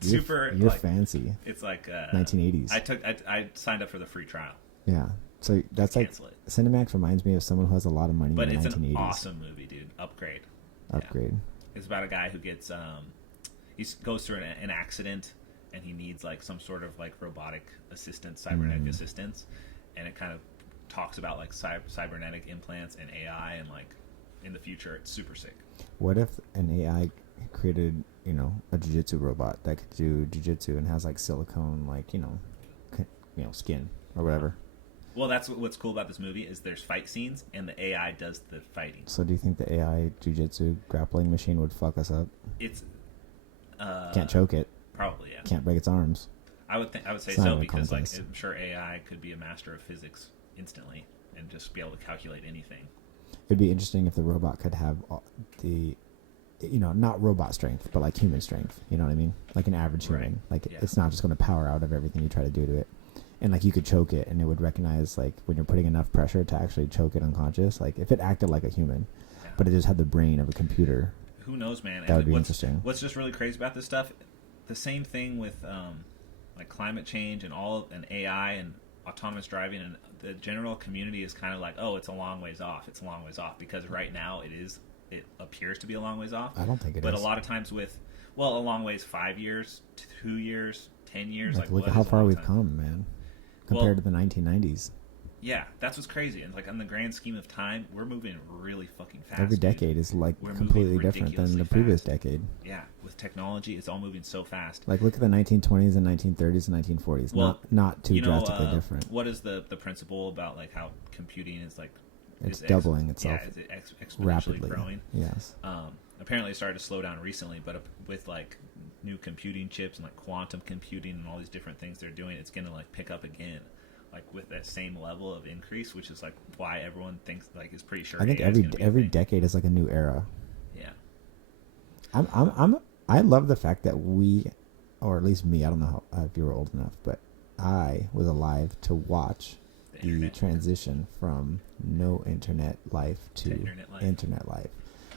Super. You're fancy. It's like 1980s. I signed up for the free trial. Yeah. So that's like Cinemax reminds me of someone who has a lot of money. But in the it's 1980s. an awesome movie, dude. Upgrade. Upgrade. Yeah. It's about a guy who gets he goes through an accident, and he needs like some sort of like robotic assistance, cybernetic assistance, and it kind of talks about like cybernetic implants and AI, and like in the future it's super sick. What if an AI created, a jiu-jitsu robot that could do jiu-jitsu and has like silicone, like, skin or whatever? Well, that's what's cool about this movie is there's fight scenes and the AI does the fighting. So do you think the AI jiu-jitsu grappling machine would fuck us up? It's can't choke it. Probably, yeah. Can't break its arms. I would say It's not so a because like contest. I'm sure AI could be a master of physics instantly and just be able to calculate anything. It'd be interesting if the robot could have the, not robot strength, but like human strength. You know what I mean? Like an average human. Right. Like Yeah. it's not just going to power out of everything you try to do to it. And like you could choke it, and it would recognize like when you're putting enough pressure to actually choke it unconscious. Like if it acted like a human, but it just had the brain of a computer. Who knows, man? That would be interesting. What's just really crazy about this stuff? The same thing with like climate change and AI and autonomous driving, and the general community is kind of like, oh, it's a long ways off. It's a long ways off because right now it appears to be a long ways off. I don't think it is. But a lot of times a long ways, 5 years, 2 years, 10 years. Like look at how far we've come, man, compared to the 1990s. Yeah, that's what's crazy. And like in the grand scheme of time, we're moving really fucking fast. Every decade is like we're completely different than the previous decade. Yeah, with technology, it's all moving so fast. Like look at the 1920s and 1930s and 1940s. Well, not too drastically different. What is the principle about like how computing is like? It's doubling itself. Yeah, is it exponentially rapidly growing? Yes. Apparently, it started to slow down recently, but with like new computing chips and like quantum computing and all these different things they're doing, it's going to like pick up again. Like with that same level of increase, which is like why everyone thinks like is pretty sure. I think every decade is like a new era. Yeah. I love the fact that we or at least me, I don't know if you were old enough, but I was alive to watch the transition from no internet life to internet life.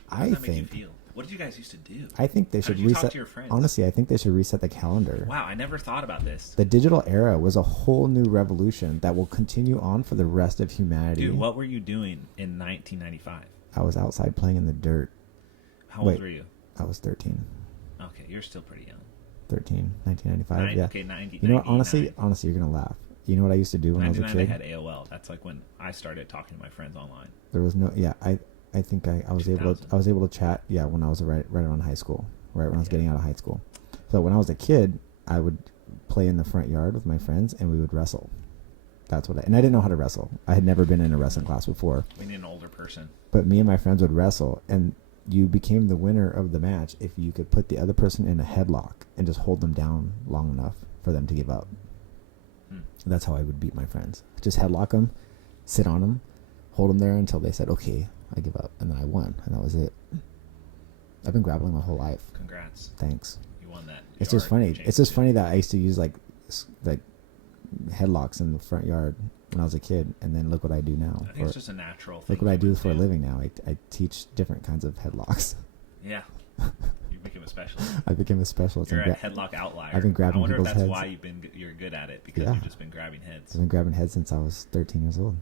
How does that make you feel? What did you guys used to do? I think they should reset. Talk to your friends? Honestly, I think they should reset the calendar. Wow, I never thought about this. The digital era was a whole new revolution that will continue on for the rest of humanity. Dude, what were you doing in 1995? I was outside playing in the dirt. How old were you? I was 13. Okay, you're still pretty young. 13, 1995, yeah. Okay, 90. You know what? Honestly, you're gonna laugh. You know what I used to do when I was a kid? I had AOL. That's like when I started talking to my friends online. There was no, I think I was able to chat, when I was right around high school, right when I was getting out of high school. So when I was a kid, I would play in the front yard with my friends and we would wrestle. That's what and I didn't know how to wrestle. I had never been in a wrestling class before. We need an older person. But me and my friends would wrestle, and you became the winner of the match if you could put the other person in a headlock and just hold them down long enough for them to give up. That's how I would beat my friends. Just headlock them, sit on them, hold them there until they said, okay, I give up. And then I won, and that was it. I've been grappling my whole life. Congrats. Thanks. You won that. It's just funny. It's just funny that I used to use like headlocks in the front yard when I was a kid, and then look what I do now. I think it's just a natural thing. Look what I do for a living now. I teach different kinds of headlocks. Yeah. You became a specialist. I became a specialist. You're a headlock outlier. I've been grabbing people's heads. I wonder if that's why you're good at it, because you've just been grabbing heads. I've been grabbing heads since I was 13 years old.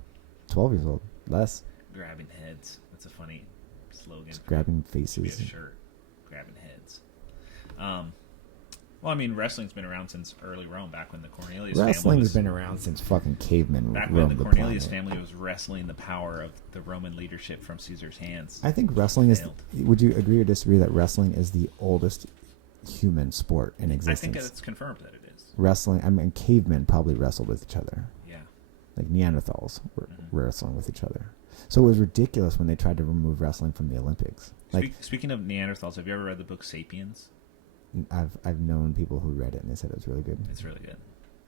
12 years old. Less. Grabbing heads. That's a funny slogan. Just grabbing faces. Be a shirt. Grabbing heads. Well, I mean, wrestling's been around since early Rome, back when the Cornelius family Wrestling's been around since fucking cavemen. Back when the Cornelius family was wrestling the power of the Roman leadership from Caesar's hands. I think wrestling is... Would you agree or disagree that wrestling is the oldest human sport in existence? I think it's confirmed that it is. Wrestling... I mean, cavemen probably wrestled with each other. Yeah. Like Neanderthals were wrestling with each other. So it was ridiculous when they tried to remove wrestling from the Olympics. Like, Speaking of Neanderthals, have you ever read the book Sapiens? I've known people who read it and they said it was really good. It's really good.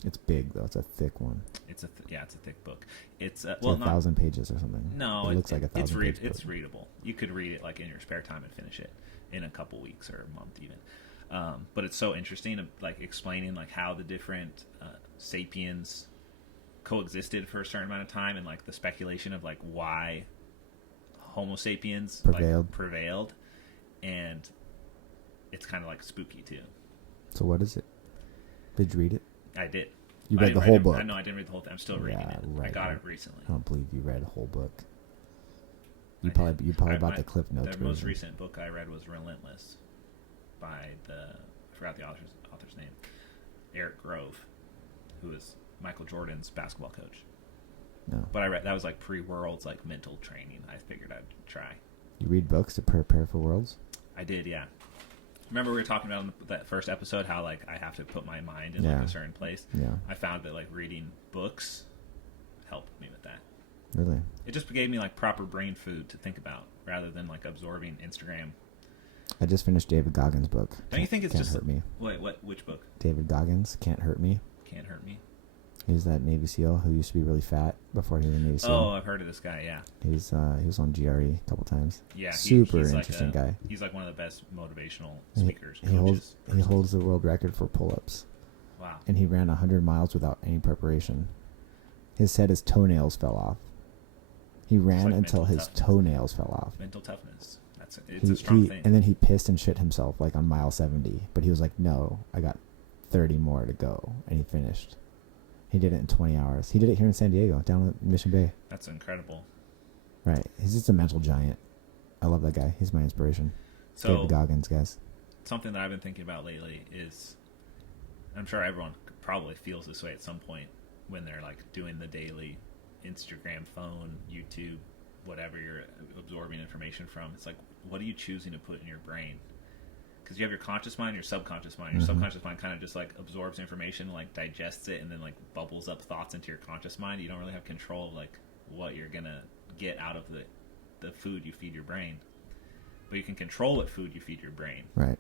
It's big though. It's a thick one. It's a thick book. It's 1,000 pages or something. No, it looks like 1,000 pages. It's readable. You could read it like in your spare time and finish it in a couple weeks or a month even. But it's so interesting, like explaining like how the different sapiens coexisted for a certain amount of time, and like the speculation of like why Homo sapiens prevailed, and it's kind of like spooky too. So what is it? Did you read it? I did. You read the whole book? No, I didn't read the whole thing. I'm still reading it. Right. I got it recently. I don't believe you read a whole book. You probably bought the Cliff Notes version. The most recent book I read was Relentless by I forgot the author's name, Eric Grove, who is Michael Jordan's basketball coach. No. But I read that was like pre-Worlds, like mental training. I figured I'd try. You read books to prepare for Worlds? I did, yeah. Remember we were talking about in that first episode how like I have to put my mind in like a certain place? Yeah. I found that like reading books helped me with that. Really? It just gave me like proper brain food to think about rather than like absorbing Instagram. I just finished David Goggins' book. Don't you think it's just... Hurt Me. Wait, which book? David Goggins, Can't Hurt Me. Can't Hurt Me. He's that Navy SEAL who used to be really fat before he was a Navy SEAL. Oh, I've heard of this guy, yeah. He was on GRE a couple times. Yeah. Super interesting guy. He's like one of the best motivational speakers. He holds the world record for pull-ups. Wow. And he ran 100 miles without any preparation. His toenails fell off. He ran until his toenails fell off. Mental toughness. It's a strong thing. And then he pissed and shit himself like on mile 70. But he was like, no, I got 30 more to go. And he finished. He did it in 20 hours. He did it here in San Diego, down at Mission Bay. That's incredible. Right. He's just a mental giant. I love that guy. He's my inspiration. So, David Goggins, guys. Something that I've been thinking about lately is, I'm sure everyone probably feels this way at some point when they're like doing the daily Instagram, phone, YouTube, whatever you're absorbing information from. It's like, what are you choosing to put in your brain? Because you have your conscious mind, your subconscious mind. Your subconscious mind kind of just like absorbs information, like digests it, and then like bubbles up thoughts into your conscious mind. You don't really have control of like what you're gonna get out of the food you feed your brain, but you can control what food you feed your brain. Right.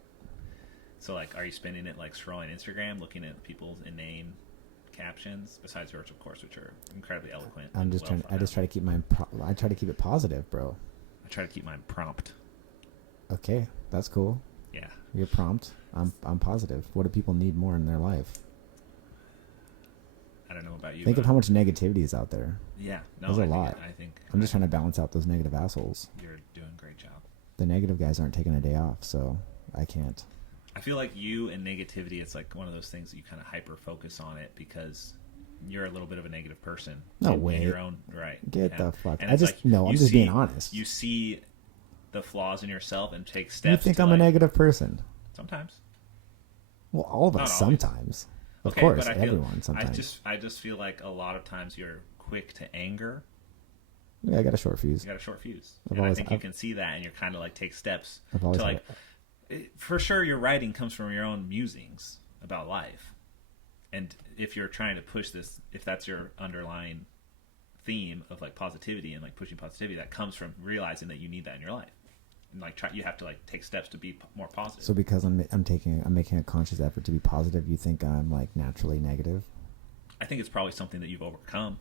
So like, are you spending it like scrolling Instagram, looking at people's inane captions, besides yours, of course, which are incredibly eloquent? I just try to keep I try to keep it positive, bro. I try to keep mine prompt. Okay, that's cool. Yeah. You're prompt. I'm positive. What do people need more in their life? I don't know about you. Think of how much negativity is out there. Yeah. No, There's a lot. I think I'm just trying to balance out those negative assholes. You're doing a great job. The negative guys aren't taking a day off, so I can't. I feel like you and negativity, it's like one of those things that you kind of hyper focus on it because you're a little bit of a negative person. No in way. Your own right. Get the fuck. And I just no. I'm just being honest. You see the flaws in yourself and take steps. You think I'm a negative person? Sometimes. Well, all of us sometimes. Of course, but everyone sometimes. I just feel like a lot of times you're quick to anger. Yeah, I got a short fuse. You got a short fuse. I think you can see that, and you're kind of like take steps to like. For sure, your writing comes from your own musings about life, and if you're trying to push this, if that's your underlying theme of like positivity and like pushing positivity, that comes from realizing that you need that in your life, and like you have to like take steps to be more positive. So because I'm making a conscious effort to be positive, you think I'm like naturally negative? I think it's probably something that you've overcome.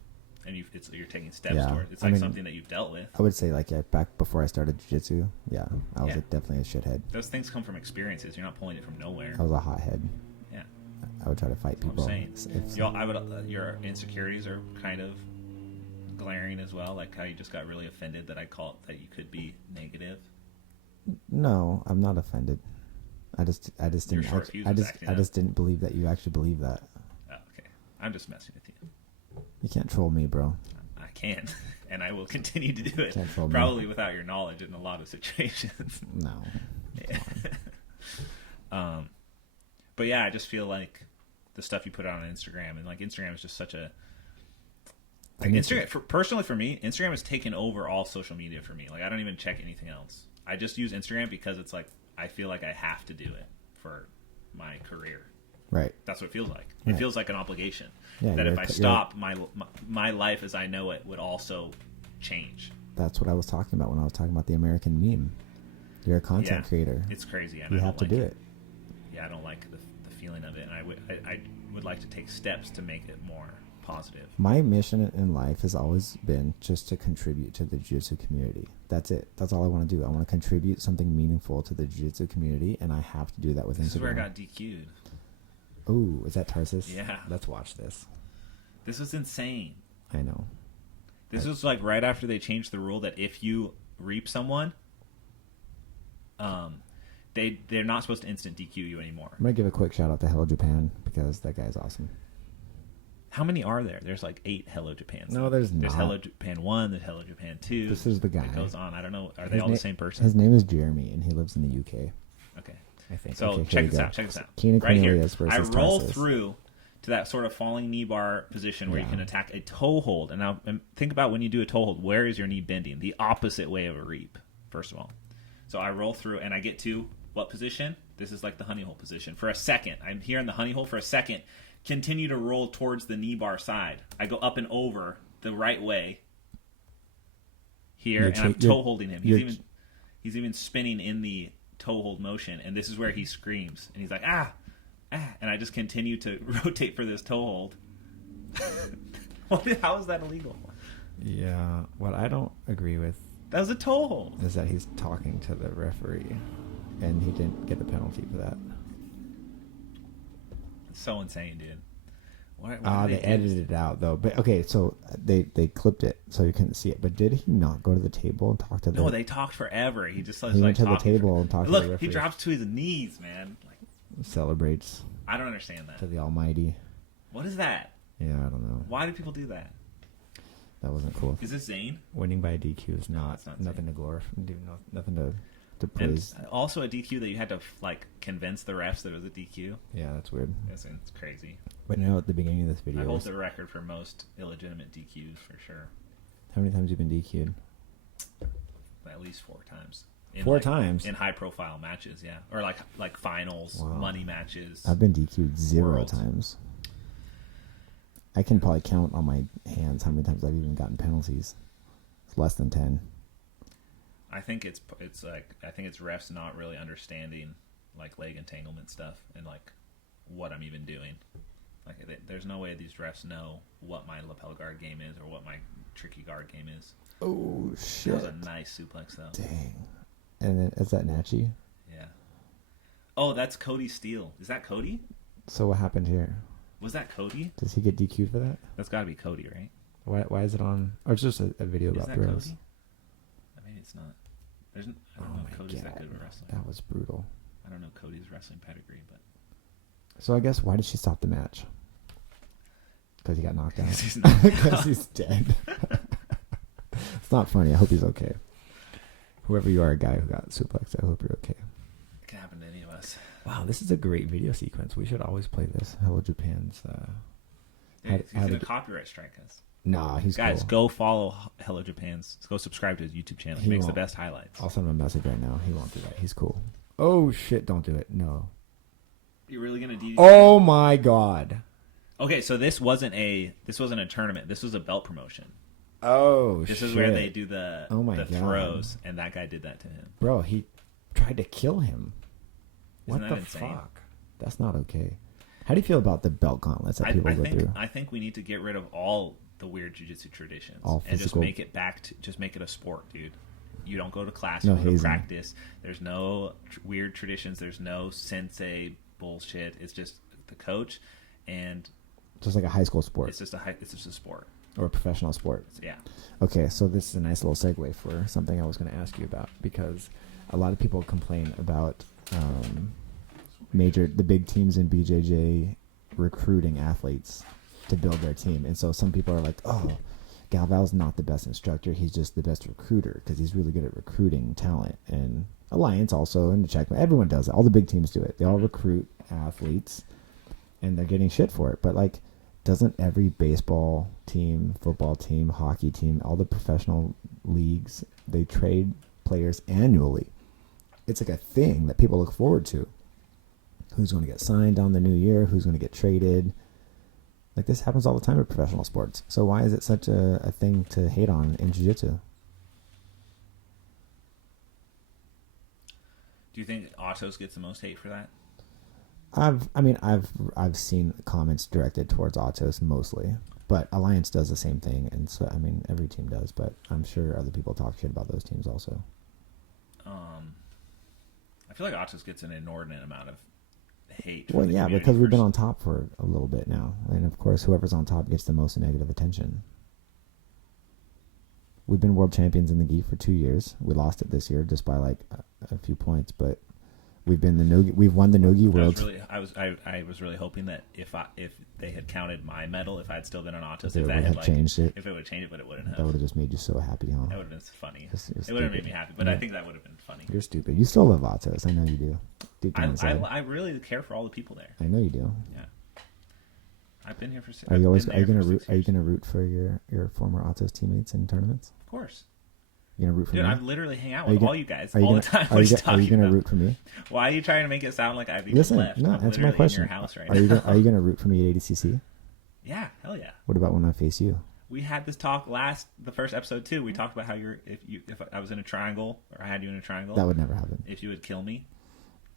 And you're taking steps toward it. It's like something that you've dealt with. I would say, like, back before I started jiu-jitsu, I was like, definitely a shithead. Those things come from experiences. You're not pulling it from nowhere. I was a hothead. Yeah. I would try to fight people. I'm saying. Your insecurities are kind of glaring as well, like how you just got really offended that I called that you could be negative. No, I'm not offended. I just didn't believe that you actually believe that. Oh, okay. I'm just messing with you. You can't troll me, bro. I can, and I will continue to do it. Can't troll probably me. Without your knowledge in a lot of situations. No. Yeah. But yeah, I just feel like the stuff you put out on Instagram, and like Instagram is just such a Instagram. Personally, for me, Instagram has taken over all social media for me. Like I don't even check anything else. I just use Instagram because it's like I feel like I have to do it for my career. Right. That's what it feels like. It feels like an obligation. Yeah, that if I stop, my life as I know it would also change. That's what I was talking about when I was talking about the American meme. You're a content creator. It's crazy. And you have to do it. Yeah, I don't like the feeling of it, and I would like to take steps to make it more positive. My mission in life has always been just to contribute to the jiu-jitsu community. That's it. That's all I want to do. I want to contribute something meaningful to the jiu-jitsu community, and I have to do that with Instagram. This is where I got DQ'd. Oh, is that Tarsus? Yeah. Let's watch this. This was insane. I know. This was like right after they changed the rule that if you reap someone, they're not supposed to instant DQ you anymore. I'm gonna give a quick shout out to Hello Japan because that guy's awesome. How many are there? There's like 8 Hello Japans. No, there's not. There's Hello Japan 1, there's Hello Japan 2. This is the guy. It goes on. I don't know. Are they all the same person? His name is Jeremy, and he lives in the UK. Okay. I think. So check this out. Keenan right Cornelius here. versus I roll Tarsus. through to that sort of falling knee bar position where you can attack a toe hold. And now think about when you do a toe hold, where is your knee bending? The opposite way of a reap, first of all. So I roll through and I get to what position? This is like the honey hole position. For a second, I'm here in the honey hole for a second. Continue to roll towards the knee bar side. I go up and over the right way here, and I'm toe holding him. He's even spinning in the toe hold motion, and this is where he screams, and he's like, ah, and I just continue to rotate for this toe hold. How is that illegal? Yeah, what I don't agree with that was a toe hold is that he's talking to the referee, and he didn't get the penalty for that. It's so insane, dude. They edited it out though. But okay, so they clipped it so you couldn't see it. But did he not go to the table and talk to the? No, they talked forever. He just went to the table and talked to the referee. Look, he drops to his knees, man. Like celebrates. I don't understand that. To the Almighty. What is that? Yeah, I don't know. Why do people do that? That wasn't cool. Is this Zane? Winning by a DQ is not nothing to glorify. Nothing to praise. And also a DQ that you had to like convince the refs that it was a DQ. Yeah, that's weird. It's crazy. But at the beginning of this video, I hold the record for most illegitimate DQs for sure. How many times have you been DQ'd? At least 4 times. 4 times in high-profile matches, yeah, or like finals, money matches. I've been DQ'd 0 times. I can probably count on my hands how many times I've even gotten penalties. It's less than 10. I think it's refs not really understanding like leg entanglement stuff and like what I'm even doing. Like there's no way these refs know what my lapel guard game is or what my tricky guard game is. Oh shit! That was a nice suplex though. Dang. And then is that Nachi? Yeah. Oh, that's Cody Steele. Is that Cody? So what happened here? Was that Cody? Does he get DQ'd for that? That's got to be Cody, right? Why is it on? Or it's just a video Is about that throws. Cody? I mean, it's not. I don't know if Cody's that good at wrestling. That was brutal. I don't know Cody's wrestling pedigree, but. So I guess why did she stop the match? Because he got knocked out. Because Because he's dead. It's not funny. I hope he's okay. Whoever you are, a guy who got suplexed, I hope you're okay. It can happen to any of us. Wow, this is a great video sequence. We should always play this. Hello Japan's. He's going to copyright strike us. Nah, he's Guys, cool. go follow Hello Japan's. Go subscribe to his YouTube channel. He makes the won't. best highlights. I'll send him a message right now. He won't do that. He's cool. Oh shit! Don't do it. No. You're really going to DDT? Oh my god. Okay, so this wasn't a tournament. This was a belt promotion. Oh This shit. is where they do the God. throws, and that guy did that to him. Bro, he tried to kill him. Isn't What that the insane? fuck? That's not okay. How do you feel about the belt gauntlets that people go through? I think we need to get rid of all the weird jiu-jitsu traditions All and just physical- make it just make it a sport, dude. You don't go to class, No you don't go to hazing. practice. There's no weird traditions. There's no sensei bullshit. It's just the coach, and Just like a high school sport it's just a sport. or a professional sport. Yeah. Okay, so this is a nice little segue for something I was going to ask you about, because a lot of people complain about the big teams in BJJ recruiting athletes to build their team. And so some people are like, oh, Galval's not the best instructor. He's just the best recruiter because he's really good at recruiting talent. And Alliance also, and Checkmate, everyone does it. All the big teams do it. They all recruit athletes, and they're getting shit for it. But, like, doesn't every baseball team, football team, hockey team, all the professional leagues, they trade players annually? It's like a thing that people look forward to. Who's going to get signed on the new year? Who's going to get traded? Like, this happens all the time in professional sports. So why is it such a thing to hate on in jiu-jitsu? Do you think Autos gets the most hate for that? I've seen comments directed towards Autos mostly, but Alliance does the same thing, and so I mean every team does, but I'm sure other people talk shit about those teams also. I feel like Autos gets an inordinate amount of hate. Well, from the yeah, community because we've been first. on top for a little bit now, and of course, whoever's on top gets the most negative attention. We've been world champions in the gi for 2 years. We lost it this year just by like a few points, but we've been the no-gi. We've won the no-gi world. I was really hoping that if they had counted my medal, if I had still been on Autos, They if would that have had changed it. if it would have changed it, but it wouldn't have. That would have just made you so happy, huh? That would have been funny. You're It would have made stupid. me happy, but Yeah. I think that would have been funny. You're stupid. You still love Autos. I know you do. Deep down inside. I really care for all the people there. I know you do. Yeah, I've been here for. Are you always? been Are you there gonna for root? 6 Are you years. gonna root for your former Autos teammates in tournaments? Of course, You gonna root for dude. me? I literally hang out Are you with gonna- all you guys Are you all gonna, the time. Are What you, are you are you talking gonna about? root for me? Why are you trying to make it sound like I've even Listen, left? no. I'm Answer my literally question. in your house right Are you now. are you gonna root for me at ADCC? Yeah, hell yeah. What about when I face you? We had this talk the first episode too. We talked about how if I was in a triangle or I had you in a triangle, That would never happen. if you would kill me,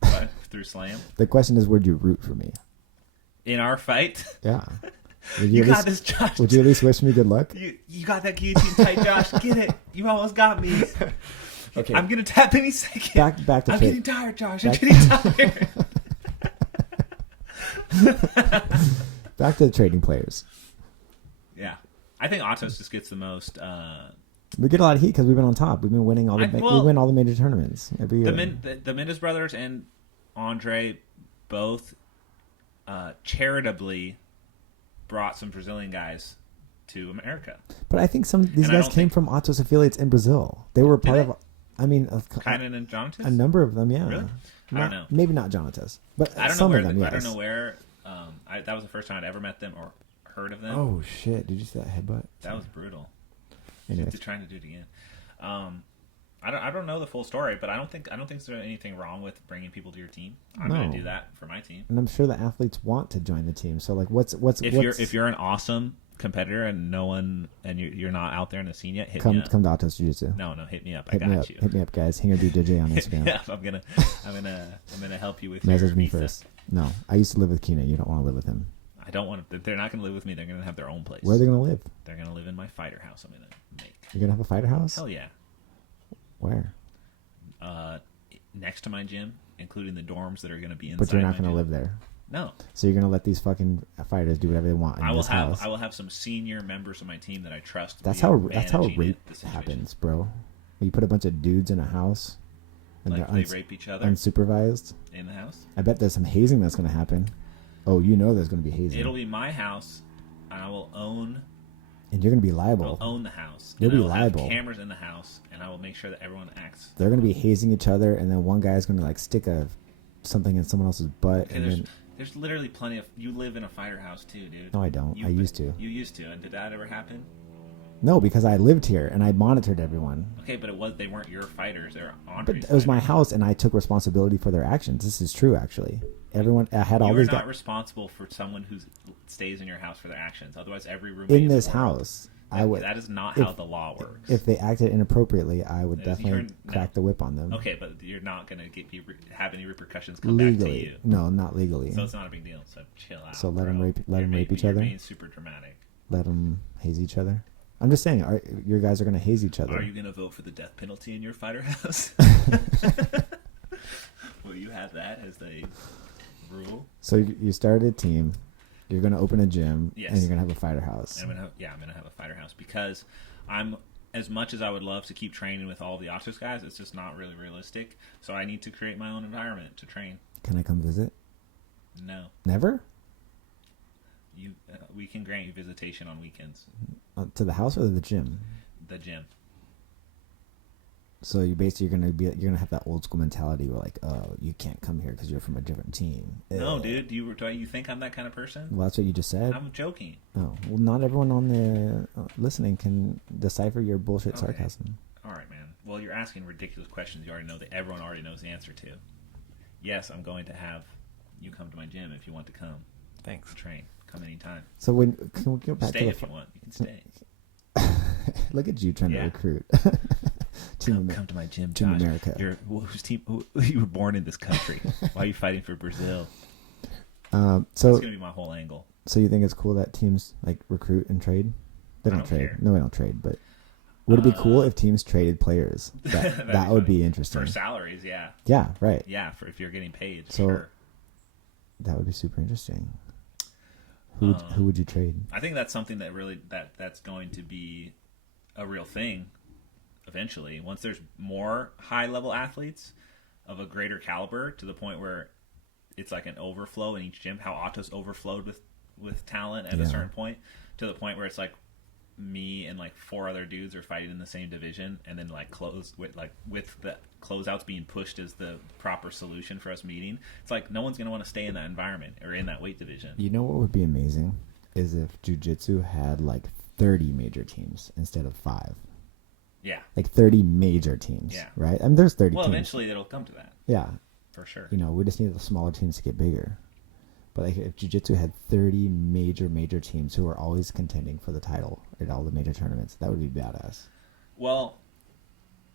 but through slam The question is, would you root for me? in our fight. Yeah. Would You at got least, this, Josh. Would you at least wish me good luck? You got that guillotine tight, Josh. Get it. You almost got me. Okay. I'm gonna tap any second. Back to I'm trade. getting tired, Josh. I'm Back- getting tired. Back to the trading players. Yeah, I think Autos just gets the most. We get a lot of heat because we've been on top. We've been winning all the. We win all the major tournaments every year. The Mendes brothers and Andre both charitably brought some Brazilian guys to America. But I think some of these And I guys don't came think- from Autos affiliates in Brazil. They were part they? of. I mean, Keenan and Jonathan. a number of them. Yeah. Really? I don't know. Maybe not Jonatas, but I don't know some where. of them. Yes. I don't know where. That was the first time I'd ever met them or heard of them. Oh shit! Did you see that headbutt? That was brutal. Anyways. Just trying to do it again. I don't know the full story, but I don't think there's anything wrong with bringing people to your team. I'm going No. to do that for my team. And I'm sure the athletes want to join the team. So like, what's If you're an awesome competitor and you're not out there in the scene yet, hit me come up. to Autos Jiu-Jitsu. No, hit me up. I Hit me got up. you. Hit me up, guys. Hinger BJJ on Instagram. Yeah, I'm gonna help you with Message your me visa. first. No, I used to live with Keenan. You don't want to live with him. I don't want to. They're not going to live with me. They're going to have their own place. Where are they gonna live? They're going to live in my fighter house. I'm going to make. You're gonna have a fighter house? Hell yeah. Where? Next to my gym. including the dorms that are going to be inside. But you're not going to live there. No. So you're going to let these fucking fighters do whatever they want in this house. I will have some senior members of my team that I trust. That's how rape happens, bro. You put a bunch of dudes in a house, and like they rape each other unsupervised in the house. I bet there's some hazing that's going to happen. Oh, you know there's going to be hazing. It'll be my house, and I will own. And you're going to be liable. I'll own the house. You'll be I will liable. have cameras in the house, and I will make sure that everyone acts. They're going to be hazing each other, and then one guy's going to like stick something in someone else's butt, okay, and then. There's literally plenty of... You live in a fighter house, too, dude. No, I don't. I used to. You used to. And did that ever happen? No, because I lived here, and I monitored everyone. Okay, but they weren't your fighters. They were Andre's But it was my house, and I took responsibility for their actions. This is true, actually. Everyone... I had all these guys... You're not responsible for someone who stays in your house for their actions. Otherwise, every roommate in this house... That is not how the law works. If they acted inappropriately, I would definitely crack the whip on them. Okay, but you're not going to have any repercussions come back to you. No, not legally. So it's not a big deal. So chill out. So let them rape each other? You're being super dramatic. Let them haze each other? I'm just saying, your guys are going to haze each other. Are you going to vote for the death penalty in your fighter house? Will you have that as the rule? So you started a team. You're going to open a gym, yes. And you're going to have a fighter house. I'm going to have a fighter house because as much as I would love to keep training with all the Octus guys, it's just not really realistic. So I need to create my own environment to train. Can I come visit? No. Never? We can grant you visitation on weekends. To the house or the gym? The gym. So you're gonna have that old school mentality where like, oh, you can't come here because you're from a different team. No, dude. Do you think I'm that kind of person? Well, that's what you just said. I'm joking. Oh, well, not everyone on the listening can decipher your bullshit sarcasm. All right, man. Well, you're asking ridiculous questions. You already know that everyone already knows the answer to. Yes, I'm going to have you come to my gym if you want to come. Thanks. Train. Come anytime. So can we go back stay to if you want. You can stay. Look at you trying to recruit. Come to my gym, Team Josh. America. You were born in this country. Why are you fighting for Brazil? So that's gonna be my whole angle. So you think it's cool that teams like recruit and trade? They don't trade. Care. No, they don't trade. But would it be cool if teams traded players? That would be interesting. For salaries, yeah. Yeah, right. Yeah, for if you're getting paid. So sure. That would be super interesting. Who would you trade? I think that's something that really that's going to be a real thing eventually. Once there's more high level athletes of a greater caliber to the point where it's like an overflow in each gym, how Otto's overflowed with talent at a certain point, to the point where it's like me and like 4 other dudes are fighting in the same division, and then like with the closeouts being pushed as the proper solution for us meeting. It's like no one's gonna want to stay in that environment or in that weight division. You know what would be amazing is if jiu-jitsu had like 30 major teams instead of 5. Yeah. Like 30 major teams. Yeah. Right? I mean, there's 30 Well, teams. eventually it'll come to that. Yeah. For sure. You know, we just need the smaller teams to get bigger. But like if jiu-jitsu had 30 major teams who are always contending for the title at all the major tournaments, that would be badass. Well,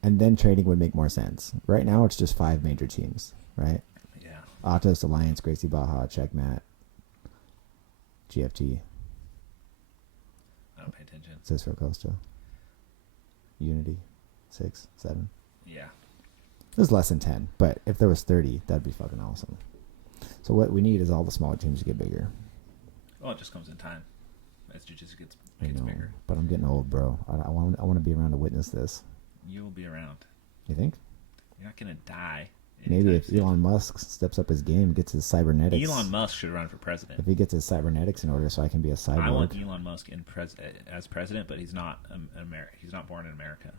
and then trading would make more sense. Right now it's just 5 major teams, right? Yeah. Atos, Alliance, Gracie Baja, Checkmat, GFG. I don't pay attention. Cicero Costa. Unity. 6, 7. Yeah. There's less than 10, but if there was 30, that'd be fucking awesome. So what we need is all the smaller teams to get bigger. Well, it just comes in time as jiu-jitsu gets I know, bigger. But I'm getting old, bro. I want to be around to witness this. You will be around. You think? You're not gonna die. Maybe if Elon Musk steps up his game, gets his cybernetics. Elon Musk should run for president. If he gets his cybernetics in order, so I can be a cyborg. I want Elon Musk as president, but he's not He's not born in America.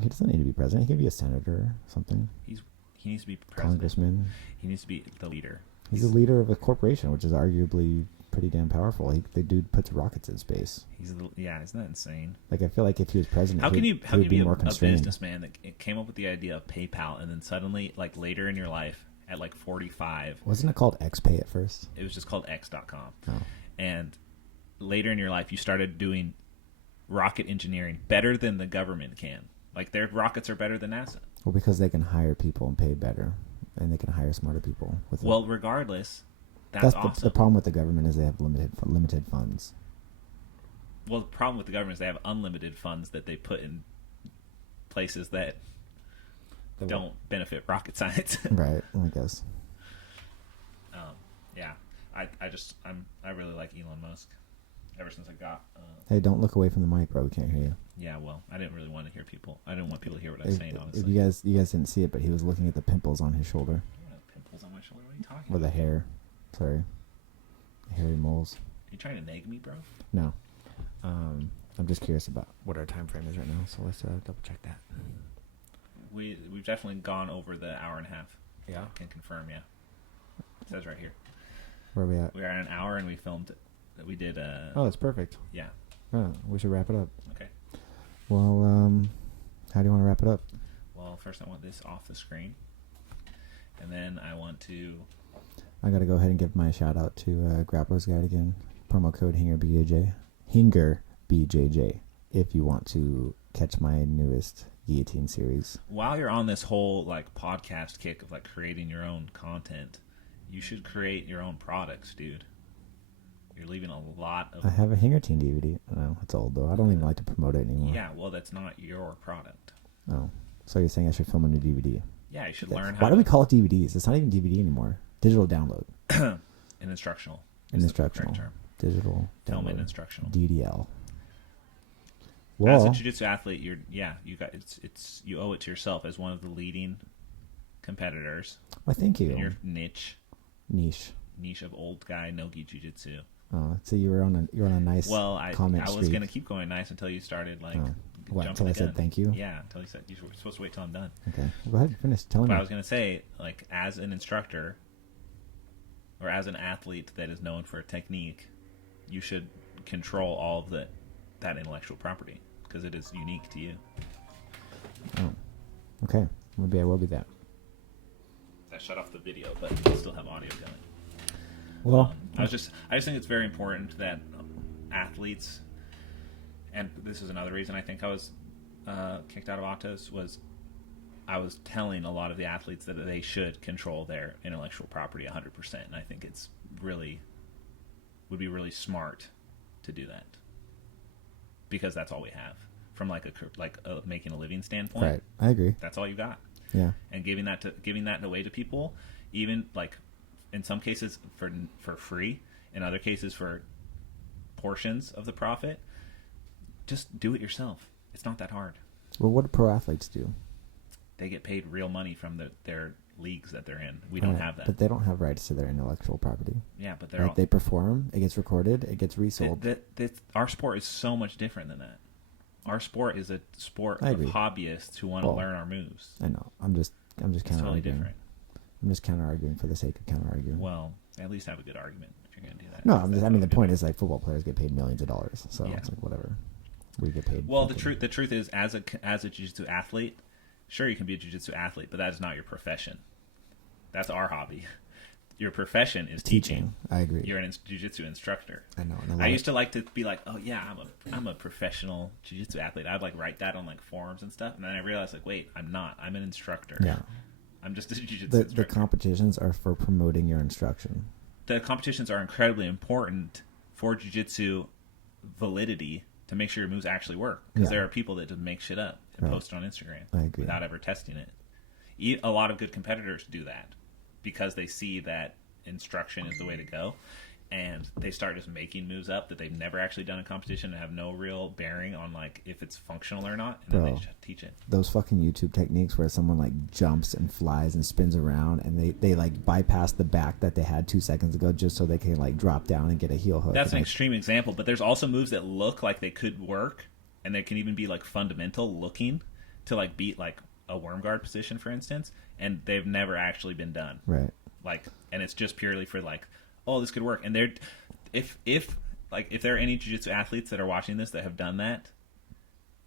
He doesn't need to be president. He can be a senator or something. He needs to be president. Congressman. He needs to be the leader. He's the leader of a corporation, which is arguably pretty damn powerful. The dude puts rockets in space. Isn't that insane? Like I feel like if he was president, how can you be more a constrained. businessman that came up with the idea of PayPal and then suddenly, like later in your life, at like 45, wasn't it called XPay at first? It was just called X.com. Oh. And later in your life, you started doing rocket engineering better than the government can. Like their rockets are better than NASA. Well, because they can hire people and pay better, and they can hire smarter people. Regardless, that's awesome. The problem with the government is they have limited funds. Well, the problem with the government is they have unlimited funds that they put in places that don't benefit rocket science. Right, I guess. Yeah, I really like Elon Musk. Ever since I got. Hey, don't look away from the mic, bro. We can't hear you. Yeah, well, I didn't really want to hear people. I didn't want people to hear what I was saying. Honestly, If you guys didn't see it, but he was looking at the pimples on his shoulder. I don't have pimples on my shoulder. What are you talking Or about? the hair. Sorry, hairy moles. Are you trying to nag me, bro? No. I'm just curious about what our time frame is right now, so let's double check that. We've definitely gone over the hour and a half. Yeah. I can confirm. Yeah, it says right here. Where are we at? We are at an hour and we filmed. We did. Oh, that's perfect. Yeah. Oh, we should wrap it up. Okay. Well, how do you want to wrap it up? Well, first I want this off the screen, and then I want to. I got to go ahead and give my shout out to Grappler's Guide again. Promo code HingerBJJ. HingerBJJ. If you want to catch my newest guillotine series. While you're on this whole like podcast kick of like creating your own content, you should create your own products, dude. You're leaving a lot of. I have a Hingertine DVD. No, it's old though. I don't even like to promote it anymore. Yeah, well, that's not your product. Oh, so you're saying I should film a new DVD? Yeah, you should learn how. Why do we call it DVDs? It's not even DVD anymore. Digital download. An instructional. An instructional. Term. Digital Film download. and instructional. DDL. As a Well, jiu-jitsu athlete, you got it's you owe it to yourself as one of the leading competitors why thank in you. your niche Niche. of old guy no-gi jiu-jitsu. So you were on a nice Well, I comment was streak. gonna keep going nice until you started like What, jumping until the I said gun. thank you? Yeah, until you said you were supposed to wait till I'm done. Okay, well, go ahead, finish telling But me. I was gonna say, like, as an instructor or as an athlete that is known for a technique, you should control all of that intellectual property because it is unique to you. Oh, okay, maybe I will do that. I shut off the video, but you can still have audio going. Well, I just think it's very important that athletes, and this is another reason I think I was kicked out of Autos, was I was telling a lot of the athletes that they should control their intellectual property 100%, and I think it's would be really smart to do that because that's all we have from like a making a living standpoint. right, I agree. That's all you got. Yeah, And giving that away to people, even like in some cases for free, in other cases for portions of the profit, just do it yourself. It's not that hard. well, what do pro athletes do? They get paid real money from their leagues that they're in. We don't Right, have that. but they don't have rights to their intellectual property. Yeah, but they're Right? all, They perform, it gets recorded, it gets resold. our sport is so much different than that. Our sport is a sport I of agree. hobbyists who want to Well, learn our moves. I know. I'm just It's counter totally arguing. different. I'm just counter arguing for the sake of counter arguing. Well, at least have a good argument if you're going to do that. No, Because I mean that's the what we point do. is like football players get paid millions of dollars, so Yeah. it's like whatever. We get paid. Well, fucking- the truth is, as a jiu-jitsu athlete, sure you can be a jiu-jitsu athlete, but that is not your profession. That's our hobby. Your profession is teaching. I agree. You're an jiu-jitsu instructor. I know. And I used to like to be like, oh yeah, I'm a professional jiu-jitsu athlete. I'd like write that on like forums and stuff, and then I realized like, wait, I'm not. I'm an instructor. Yeah. I'm just a jiu-jitsu The instructor. competitions are for promoting your instruction. The competitions are incredibly important for jiu-jitsu validity to make sure your moves actually work. Because Yeah. there are people that just make shit up and Right. post it on Instagram I agree. without ever testing it. A lot of good competitors do that because they see that instruction is the way to go, and they start just making moves up that they've never actually done in competition and have no real bearing on like if it's functional or not, and then Bro. they just teach it. Those fucking YouTube techniques where someone like jumps and flies and spins around and they like bypass the back that they had 2 seconds ago just so they can like drop down and get a heel hook. That's an And, extreme example, but there's also moves that look like they could work, and they can even be like fundamental looking to like beat like a worm guard position, for instance, and they've never actually been done. right. Like, and it's just purely for like, oh, this could work. And they're if there are any jiu-jitsu athletes that are watching this that have done that,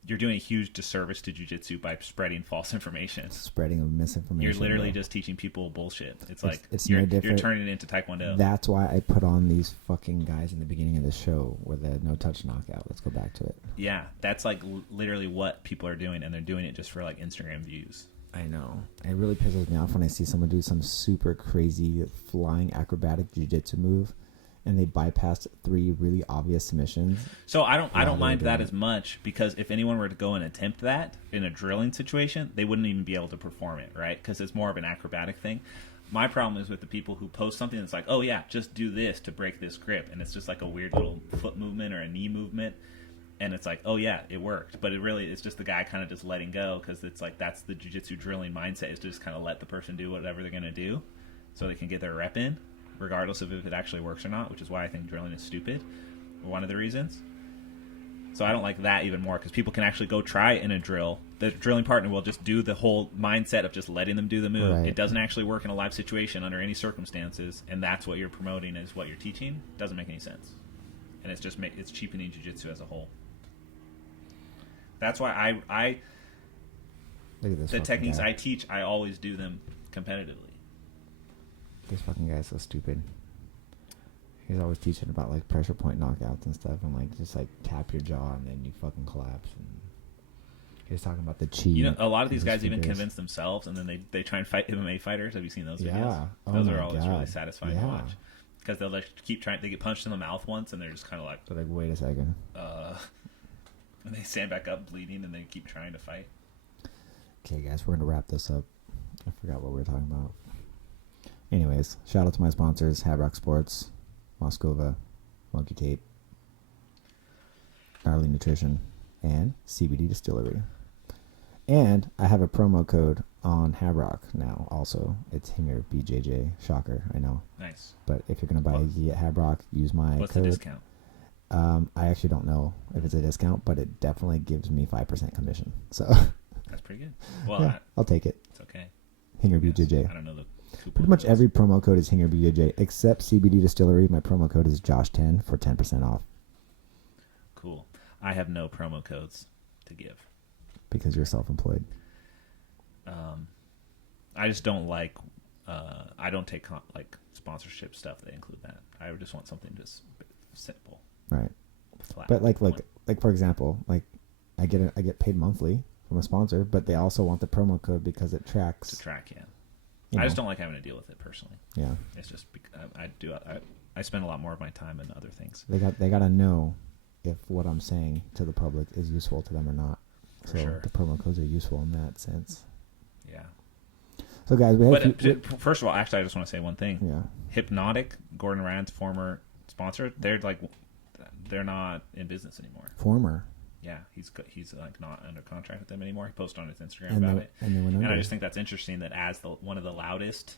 you're doing a huge disservice to jiu-jitsu by spreading false information. Spreading of misinformation. You're literally bro. just teaching people bullshit. It's like it's you're no different. turning it into Taekwondo. That's why I put on these fucking guys in the beginning of the show with the no touch knockout. Let's go back to it. Yeah, that's like literally what people are doing, and they're doing it just for like Instagram views. I know. It really pisses me off when I see someone do some super crazy flying acrobatic jiu-jitsu move and they bypassed 3 really obvious submissions. So I don't mind that as much, because if anyone were to go and attempt that in a drilling situation, they wouldn't even be able to perform it, right? Because it's more of an acrobatic thing. My problem is with the people who post something that's like, oh yeah, just do this to break this grip, and it's just like a weird little foot movement or a knee movement, and it's like, oh yeah, it worked, but it's just the guy kind of just letting go, because it's like that's the jiu-jitsu drilling mindset, is to just kind of let the person do whatever they're going to do so they can get their rep in, regardless of if it actually works or not, which is why I think drilling is stupid, one of the reasons. So I don't like that even more, because people can actually go try it in a drill. The drilling partner will just do the whole mindset of just letting them do the move. Right. It doesn't actually work in a live situation under any circumstances, and that's what you're promoting is what you're teaching. Doesn't make any sense, and it's cheapening jiu-jitsu as a whole. That's why I look at this the techniques guy I teach, I always do them competitively. This fucking guy is so stupid. He's always teaching about like pressure point knockouts and stuff, and like just like tap your jaw and then you fucking collapse. And he's talking about the chi. You know, a lot of these guys even convince themselves, and then they try and fight MMA fighters. Have you seen those videos? Yeah. Those are always really satisfying to watch, because they'll like keep trying. They get punched in the mouth once, and they're just kind of like, they're like, wait a second. And they stand back up bleeding, and they keep trying to fight. Okay, guys, we're gonna wrap this up. I forgot what we were talking about. Anyways, shout out to my sponsors: Hard Rock Sports, Moskova, Monkey Tape, Gnarly Nutrition, and CBD Distillery. And I have a promo code on Hard Rock now also. It's Hinger BJJ. Shocker, I know. Nice. But if you're going to buy a Hard Rock, use my What's code. the discount? I actually don't know if it's a discount, but it definitely gives me 5% commission. So that's pretty good. Well, yeah, I'll take it. It's okay. Hinger BJJ. I don't know the coupon Pretty much codes. every promo code is Hinger BJJ except CBD Distillery. My promo code is Josh10 for 10% off. Cool. I have no promo codes to give because you're self-employed. I just don't like. I don't take like sponsorship stuff that include that. I just want something just simple. Right. Flat. But like for example, like I get paid monthly from a sponsor, but they also want the promo code because it tracks. To track, yeah. I just don't like having to deal with it personally. Yeah. It's just I spend a lot more of my time on other things. They got to know if what I'm saying to the public is useful to them or not. For so sure. the promo codes are useful in that sense. Yeah. So guys, first of all, actually, I just want to say one thing. Yeah. Hypnotic, Gordon Rand's former sponsor, they're not in business anymore. Former. Yeah, he's like not under contract with them anymore. He posted on his Instagram about it, and I just think that's interesting that as one of the loudest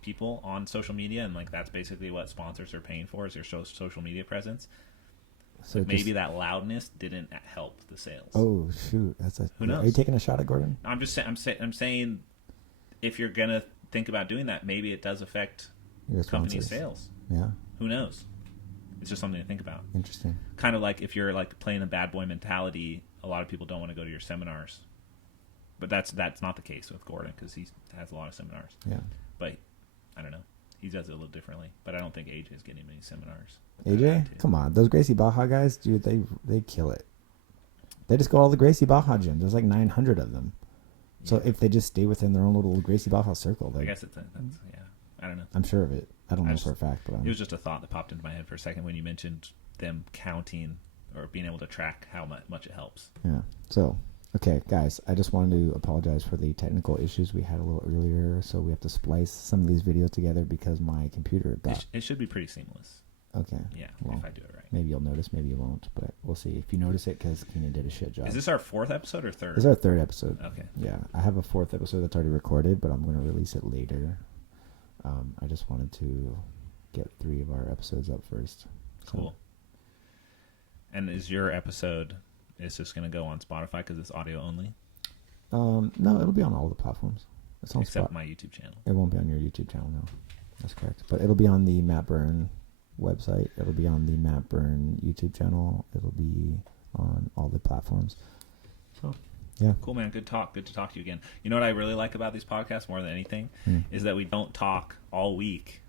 people on social media, and like that's basically what sponsors are paying for is your social media presence. So maybe that loudness didn't help the sales. Oh shoot, who knows? Are you taking a shot at Gordon? I'm just saying. I'm saying if you're gonna think about doing that, maybe it does affect your company sales. Yeah. Who knows? It's just something to think about. Interesting. Kind of like if you're like playing the bad boy mentality, a lot of people don't want to go to your seminars. But that's not the case with Gordon because he has a lot of seminars. Yeah. But I don't know. He does it a little differently. But I don't think AJ is getting many seminars. AJ? Come on. Those Gracie Baja guys, dude, they kill it. They just go to all the Gracie Baja gyms. There's like 900 of them. Yeah. So if they just stay within their own little Gracie Baja circle. I guess that's yeah. I don't know. I'm sure of it. I don't know for a fact. But it was just a thought that popped into my head for a second when you mentioned them counting or being able to track how much it helps. Yeah. So, okay, guys, I just wanted to apologize for the technical issues we had a little earlier. So we have to splice some of these videos together because my computer got... It should be pretty seamless. Okay. Yeah, well, if I do it right. Maybe you'll notice, maybe you won't, but we'll see. If you notice it, because Keenan did a shit job. Is this our 4th episode or 3rd? This is our 3rd episode. Okay. Yeah, I have a 4th episode that's already recorded, but I'm going to release it later. I just wanted to get 3 of our episodes up first. So. Cool. And is your episode just going to go on Spotify because it's audio only? No, it'll be on all the platforms. It's on Except my YouTube channel. It won't be on your YouTube channel, no. That's correct. But it'll be on the Matburn website. It'll be on the Matburn YouTube channel. It'll be on all the platforms. So, yeah. Cool, man. Good talk. Good to talk to you again. You know what I really like about these podcasts more than anything is that we don't talk all week.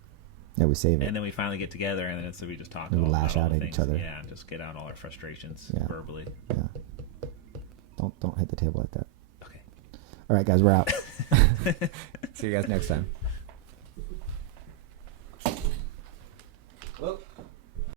Yeah, we save it. And then we finally get together, and then we just talk. We lash out at each other. Yeah, just get out all our frustrations verbally. Yeah. Don't hit the table like that. Okay. All right, guys, we're out. See you guys next time. Look.